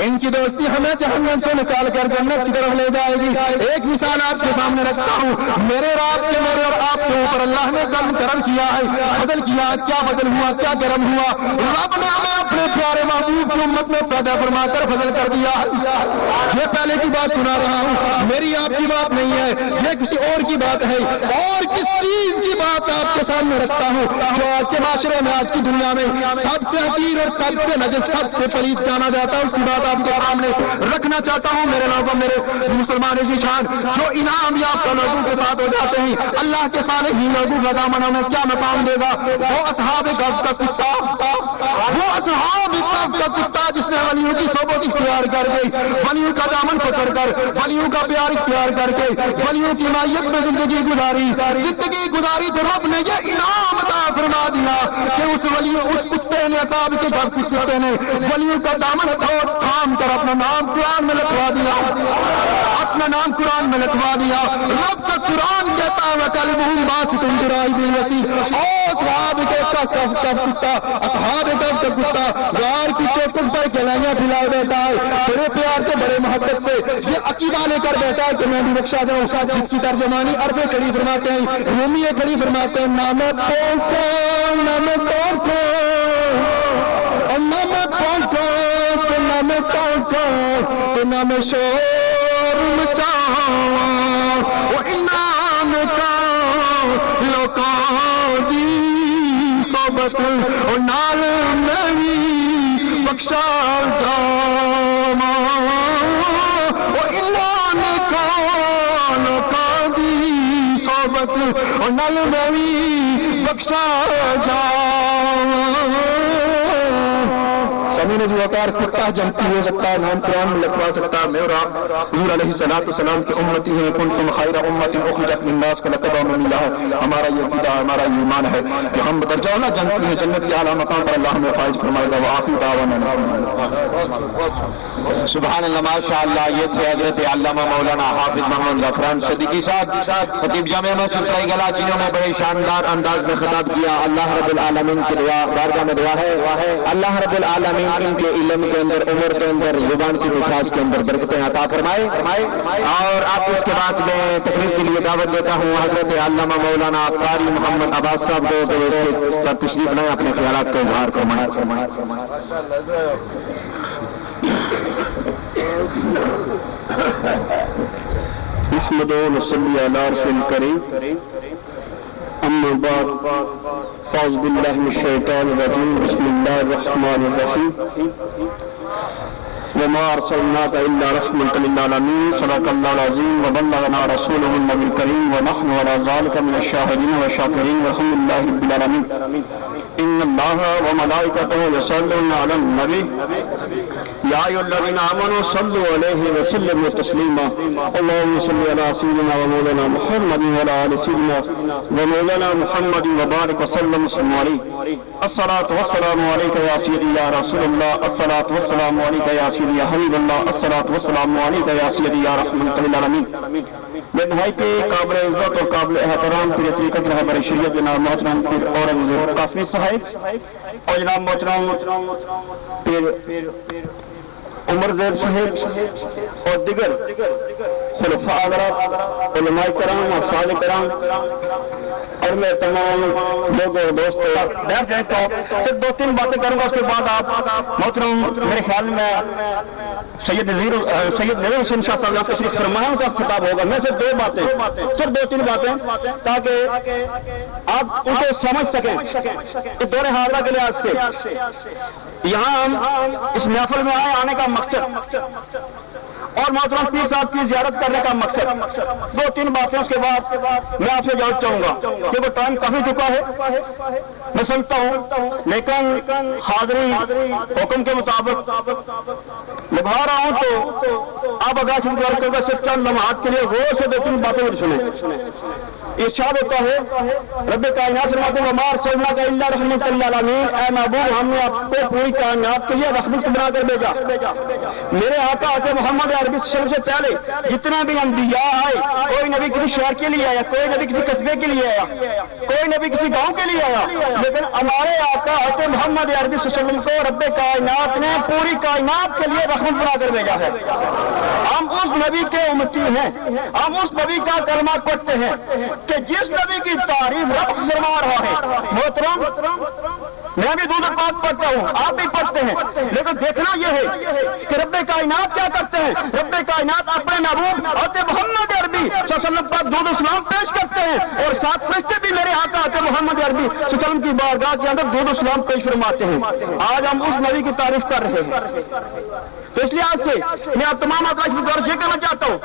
ان کی دوستی ہمیں جہنم سے نکال کر جنت کی طرف لے جائے گی. ایک مثال آپ کے سامنے رکھتا ہوں. میرے اور آپ کے اوپر اللہ نے کرم کیا ہے، فضل کیا. کیا فضل ہوا، کیا کرم ہوا؟ رب نے ہمیں اپنے پیارے محبوب کی امت میں پیدا فرما کر فضل کر دیا. یہ پہلے کی بات سنا رہا ہوں، میری آپ کی بات نہیں ہے، یہ کسی اور کی بات ہے. اور کس چیز کی بات آپ کے سامنے رکھتا ہوں جو آج کے معاشرے میں، آج کی دنیا میں سب سے حقیر اور سب سے نجس، سب سے پلید جانا جاتا ہے. اس کی بات آپ کے سامنے رکھنا چاہتا ہوں. میرے لوگوں، میرے مسلمان ذیشان، جو انعام یافتہ لوگوں کے ساتھ ہو جاتے ہیں اللہ کے صالحین لوگوں کا دامن ہمیں کیا مقام دے گا؟ وہ اصحاب کہف کا کتا، وہ اصحاب کہف کا کتا جس نے ولیوں کی صحبت اختیار کر کے، ولیوں کا دامن پکڑ کر، ولیوں کا پیار اختیار کر کے، ولیوں کی مائیت میں زندگی گزاری تو رب نے یہ انعام عطا فرما دیا کہ اس کتے نے، اصحاب کے کہف کے کتے نے ولیوں کا دامن تھام کر اپنا نام قرآن میں لکھوا دیا، اپنا نام قرآن میں لکھوا دیا. رب کا قرآن کہتا ہے وَقَلْبُهُمْ بَاسِطٌ ذِرَاعِهِ بِالْوَسِيلِ. اصحاب کہف کا کتا غار کی چوکٹ پر کلائیاں پھیلائے بیٹھا ہے، بڑے پیار سے، بڑے محبت سے یہ عقیدہ لے کر بیٹھا ہے کہ میں بھی بخشا جاؤں. جس کی ترجمانی عربی کڑی فرماتے ہیں، رومی کڑی فرماتے ہیں، نام میں شور مچاواں وہ انعام کا لوکاں دی صحبت اور نال میں بخشا جاواں وہ انعام کا لوکاں دی صحبت اور نال میں بخشا جاواں. سمین جو وقار کتا جمتی ہو سکتا ہے، نام قرآن میں لکھوا سکتا ہے. میں اور آپ حضور علیہ السلام کی امتی ہیں. کنتم خیر امت اخرجت للناس کا لقب ملا ہے. ہمارا یہ عقیدہ، ہمارا یہ ایمان ہے کہ ہم درجہ اعلیٰ جنتی ہیں، جنت کے اعلیٰ مقام پر اللہ ہمیں فائز فرمائے گا. وآخر دعوانا سبحان اللہ، ماشاء اللہ. یہ تھے حضرت علامہ مولانا حافظ محمد زعفران صدیقی صاحب، خطیب جامع مسجد کئی گلا، جنہوں نے بڑے شاندار انداز میں خطاب کیا. اللہ رب العالمین کی دعا، بارگاہ میں دعا ہے اللہ رب العالمین ان کے علم کے اندر، عمر کے اندر، زبان کی مٹھاس کے اندر برکتیں عطا فرمائے. اور آپ اس کے بعد میں تقریر کے لیے دعوت دیتا ہوں حضرت علامہ مولانا قاری محمد عباس صاحب کو تشریف لائیں، اپنے خیالات کو اظہار فرمائیں. محمد صلی علی رسول کریم. اما بعد فاعوذ باللہ من الشیطان الرجیم. بسم اللہ الرحمن الرحیم. وما ارسلناک الا رحمة للعالمین. صدق اللہ العظیم وبلغنا رسوله النبی الکریم ونحن على ذلك من الشاہدین والشاکرین والحمد للہ رب العالمین. ان اللہ وملائکته یصلون علی النبی یا ایھا الذین آمنوا صلوا علیہ وسلموا تسلیما. اللهم صل علی سیدنا ومولانا محمد وعلى آل سیدنا ومولانا محمد وبارک وسلم علیہ. الصلاۃ والسلام علیک یا سیدی یا رسول اللہ، الصلاۃ والسلام علیک یا سیدی یا حبیب اللہ، الصلاۃ والسلام علیک یا سیدی یا رحمت للعالمین۔ میں نہایت قابل عزت اور قابل احترام پیر طریقت رہبر شریعت جناب محترم پیر اورنگزیب قاسمی صاحب اور جناب محترم پیر عمر زید صاحب اور دیگر خلفاء حضرات، علماء کرام اور سال کرام اور میں تمام لوگ اور دوست بیٹھ جائیں تو صرف 2-3 باتیں کروں گا، اس کے بعد آپ محترم میرے خیال میں سید نذیر حسین شاہ صاحب تشریف فرمائیں کا خطاب ہوگا۔ میں صرف 2 باتیں تاکہ آپ اسے سمجھ سکیں کہ دور حاضرہ کے لحاظ سے یہاں ہم اس محفل میں آنے کا مقصد اور محترم پیر صاحب کی زیارت کرنے کا مقصد 2-3 باتیں، اس کے بعد میں آپ سے اجازت چاہوں گا کہ وہ ٹائم کافی چکا ہے، میں سمجھتا ہوں، لیکن حاضری حکم کے مطابق نبھا رہا ہوں تو آپ اگر صرف چند لمحات کے لیے غور سے 2-3 باتیں سنیں۔ ارشاد ہوتا ہے رب کائنات فرماتے ہیں وما ارسلناک الا رحمۃ للعالمین، اے محبوب ہم نے آپ کو پوری کائنات کے لیے رحمت بنا کر بھیجا۔ میرے آقا آتے محمد عربی سے پہلے جتنا بھی انبیاء آئے، کوئی نبی کسی شہر کے لیے آیا، کوئی نبی کسی قصبے کے لیے آیا، کوئی نبی کسی گاؤں کے لیے آیا، لیکن ہمارے آقا آتے محمد عربی کو رب کائنات نے پوری کائنات کے لیے رحمت بنا کر بھیجا ہے۔ ہم اس نبی کے امتی ہیں، ہم اس نبی کا کلمہ پڑھتے ہیں کہ جس نبی کی تعریف رب فرما رہا ہے۔ محترم میں بھی دونوں بات پڑھتا ہوں، آپ بھی پڑھتے ہیں، لیکن دیکھنا یہ ہے کہ رب کائنات کیا کرتے ہیں۔ رب کائنات اپنے محبوب آتے محمد عربی صلی اللہ علیہ وسلم پر درود و سلام پیش کرتے ہیں اور 7 فرشتے بھی میرے آقا آتے محمد عربی صلی اللہ علیہ وسلم کی بارگاہ کے اندر درود و سلام پیش فرماتے ہیں۔ آج ہم اس نبی کی تعریف کر رہے ہیں، تو اس لیے آج سے میں آپ تمام حضرات سے گزارش یہ کرنا چاہتا ہوں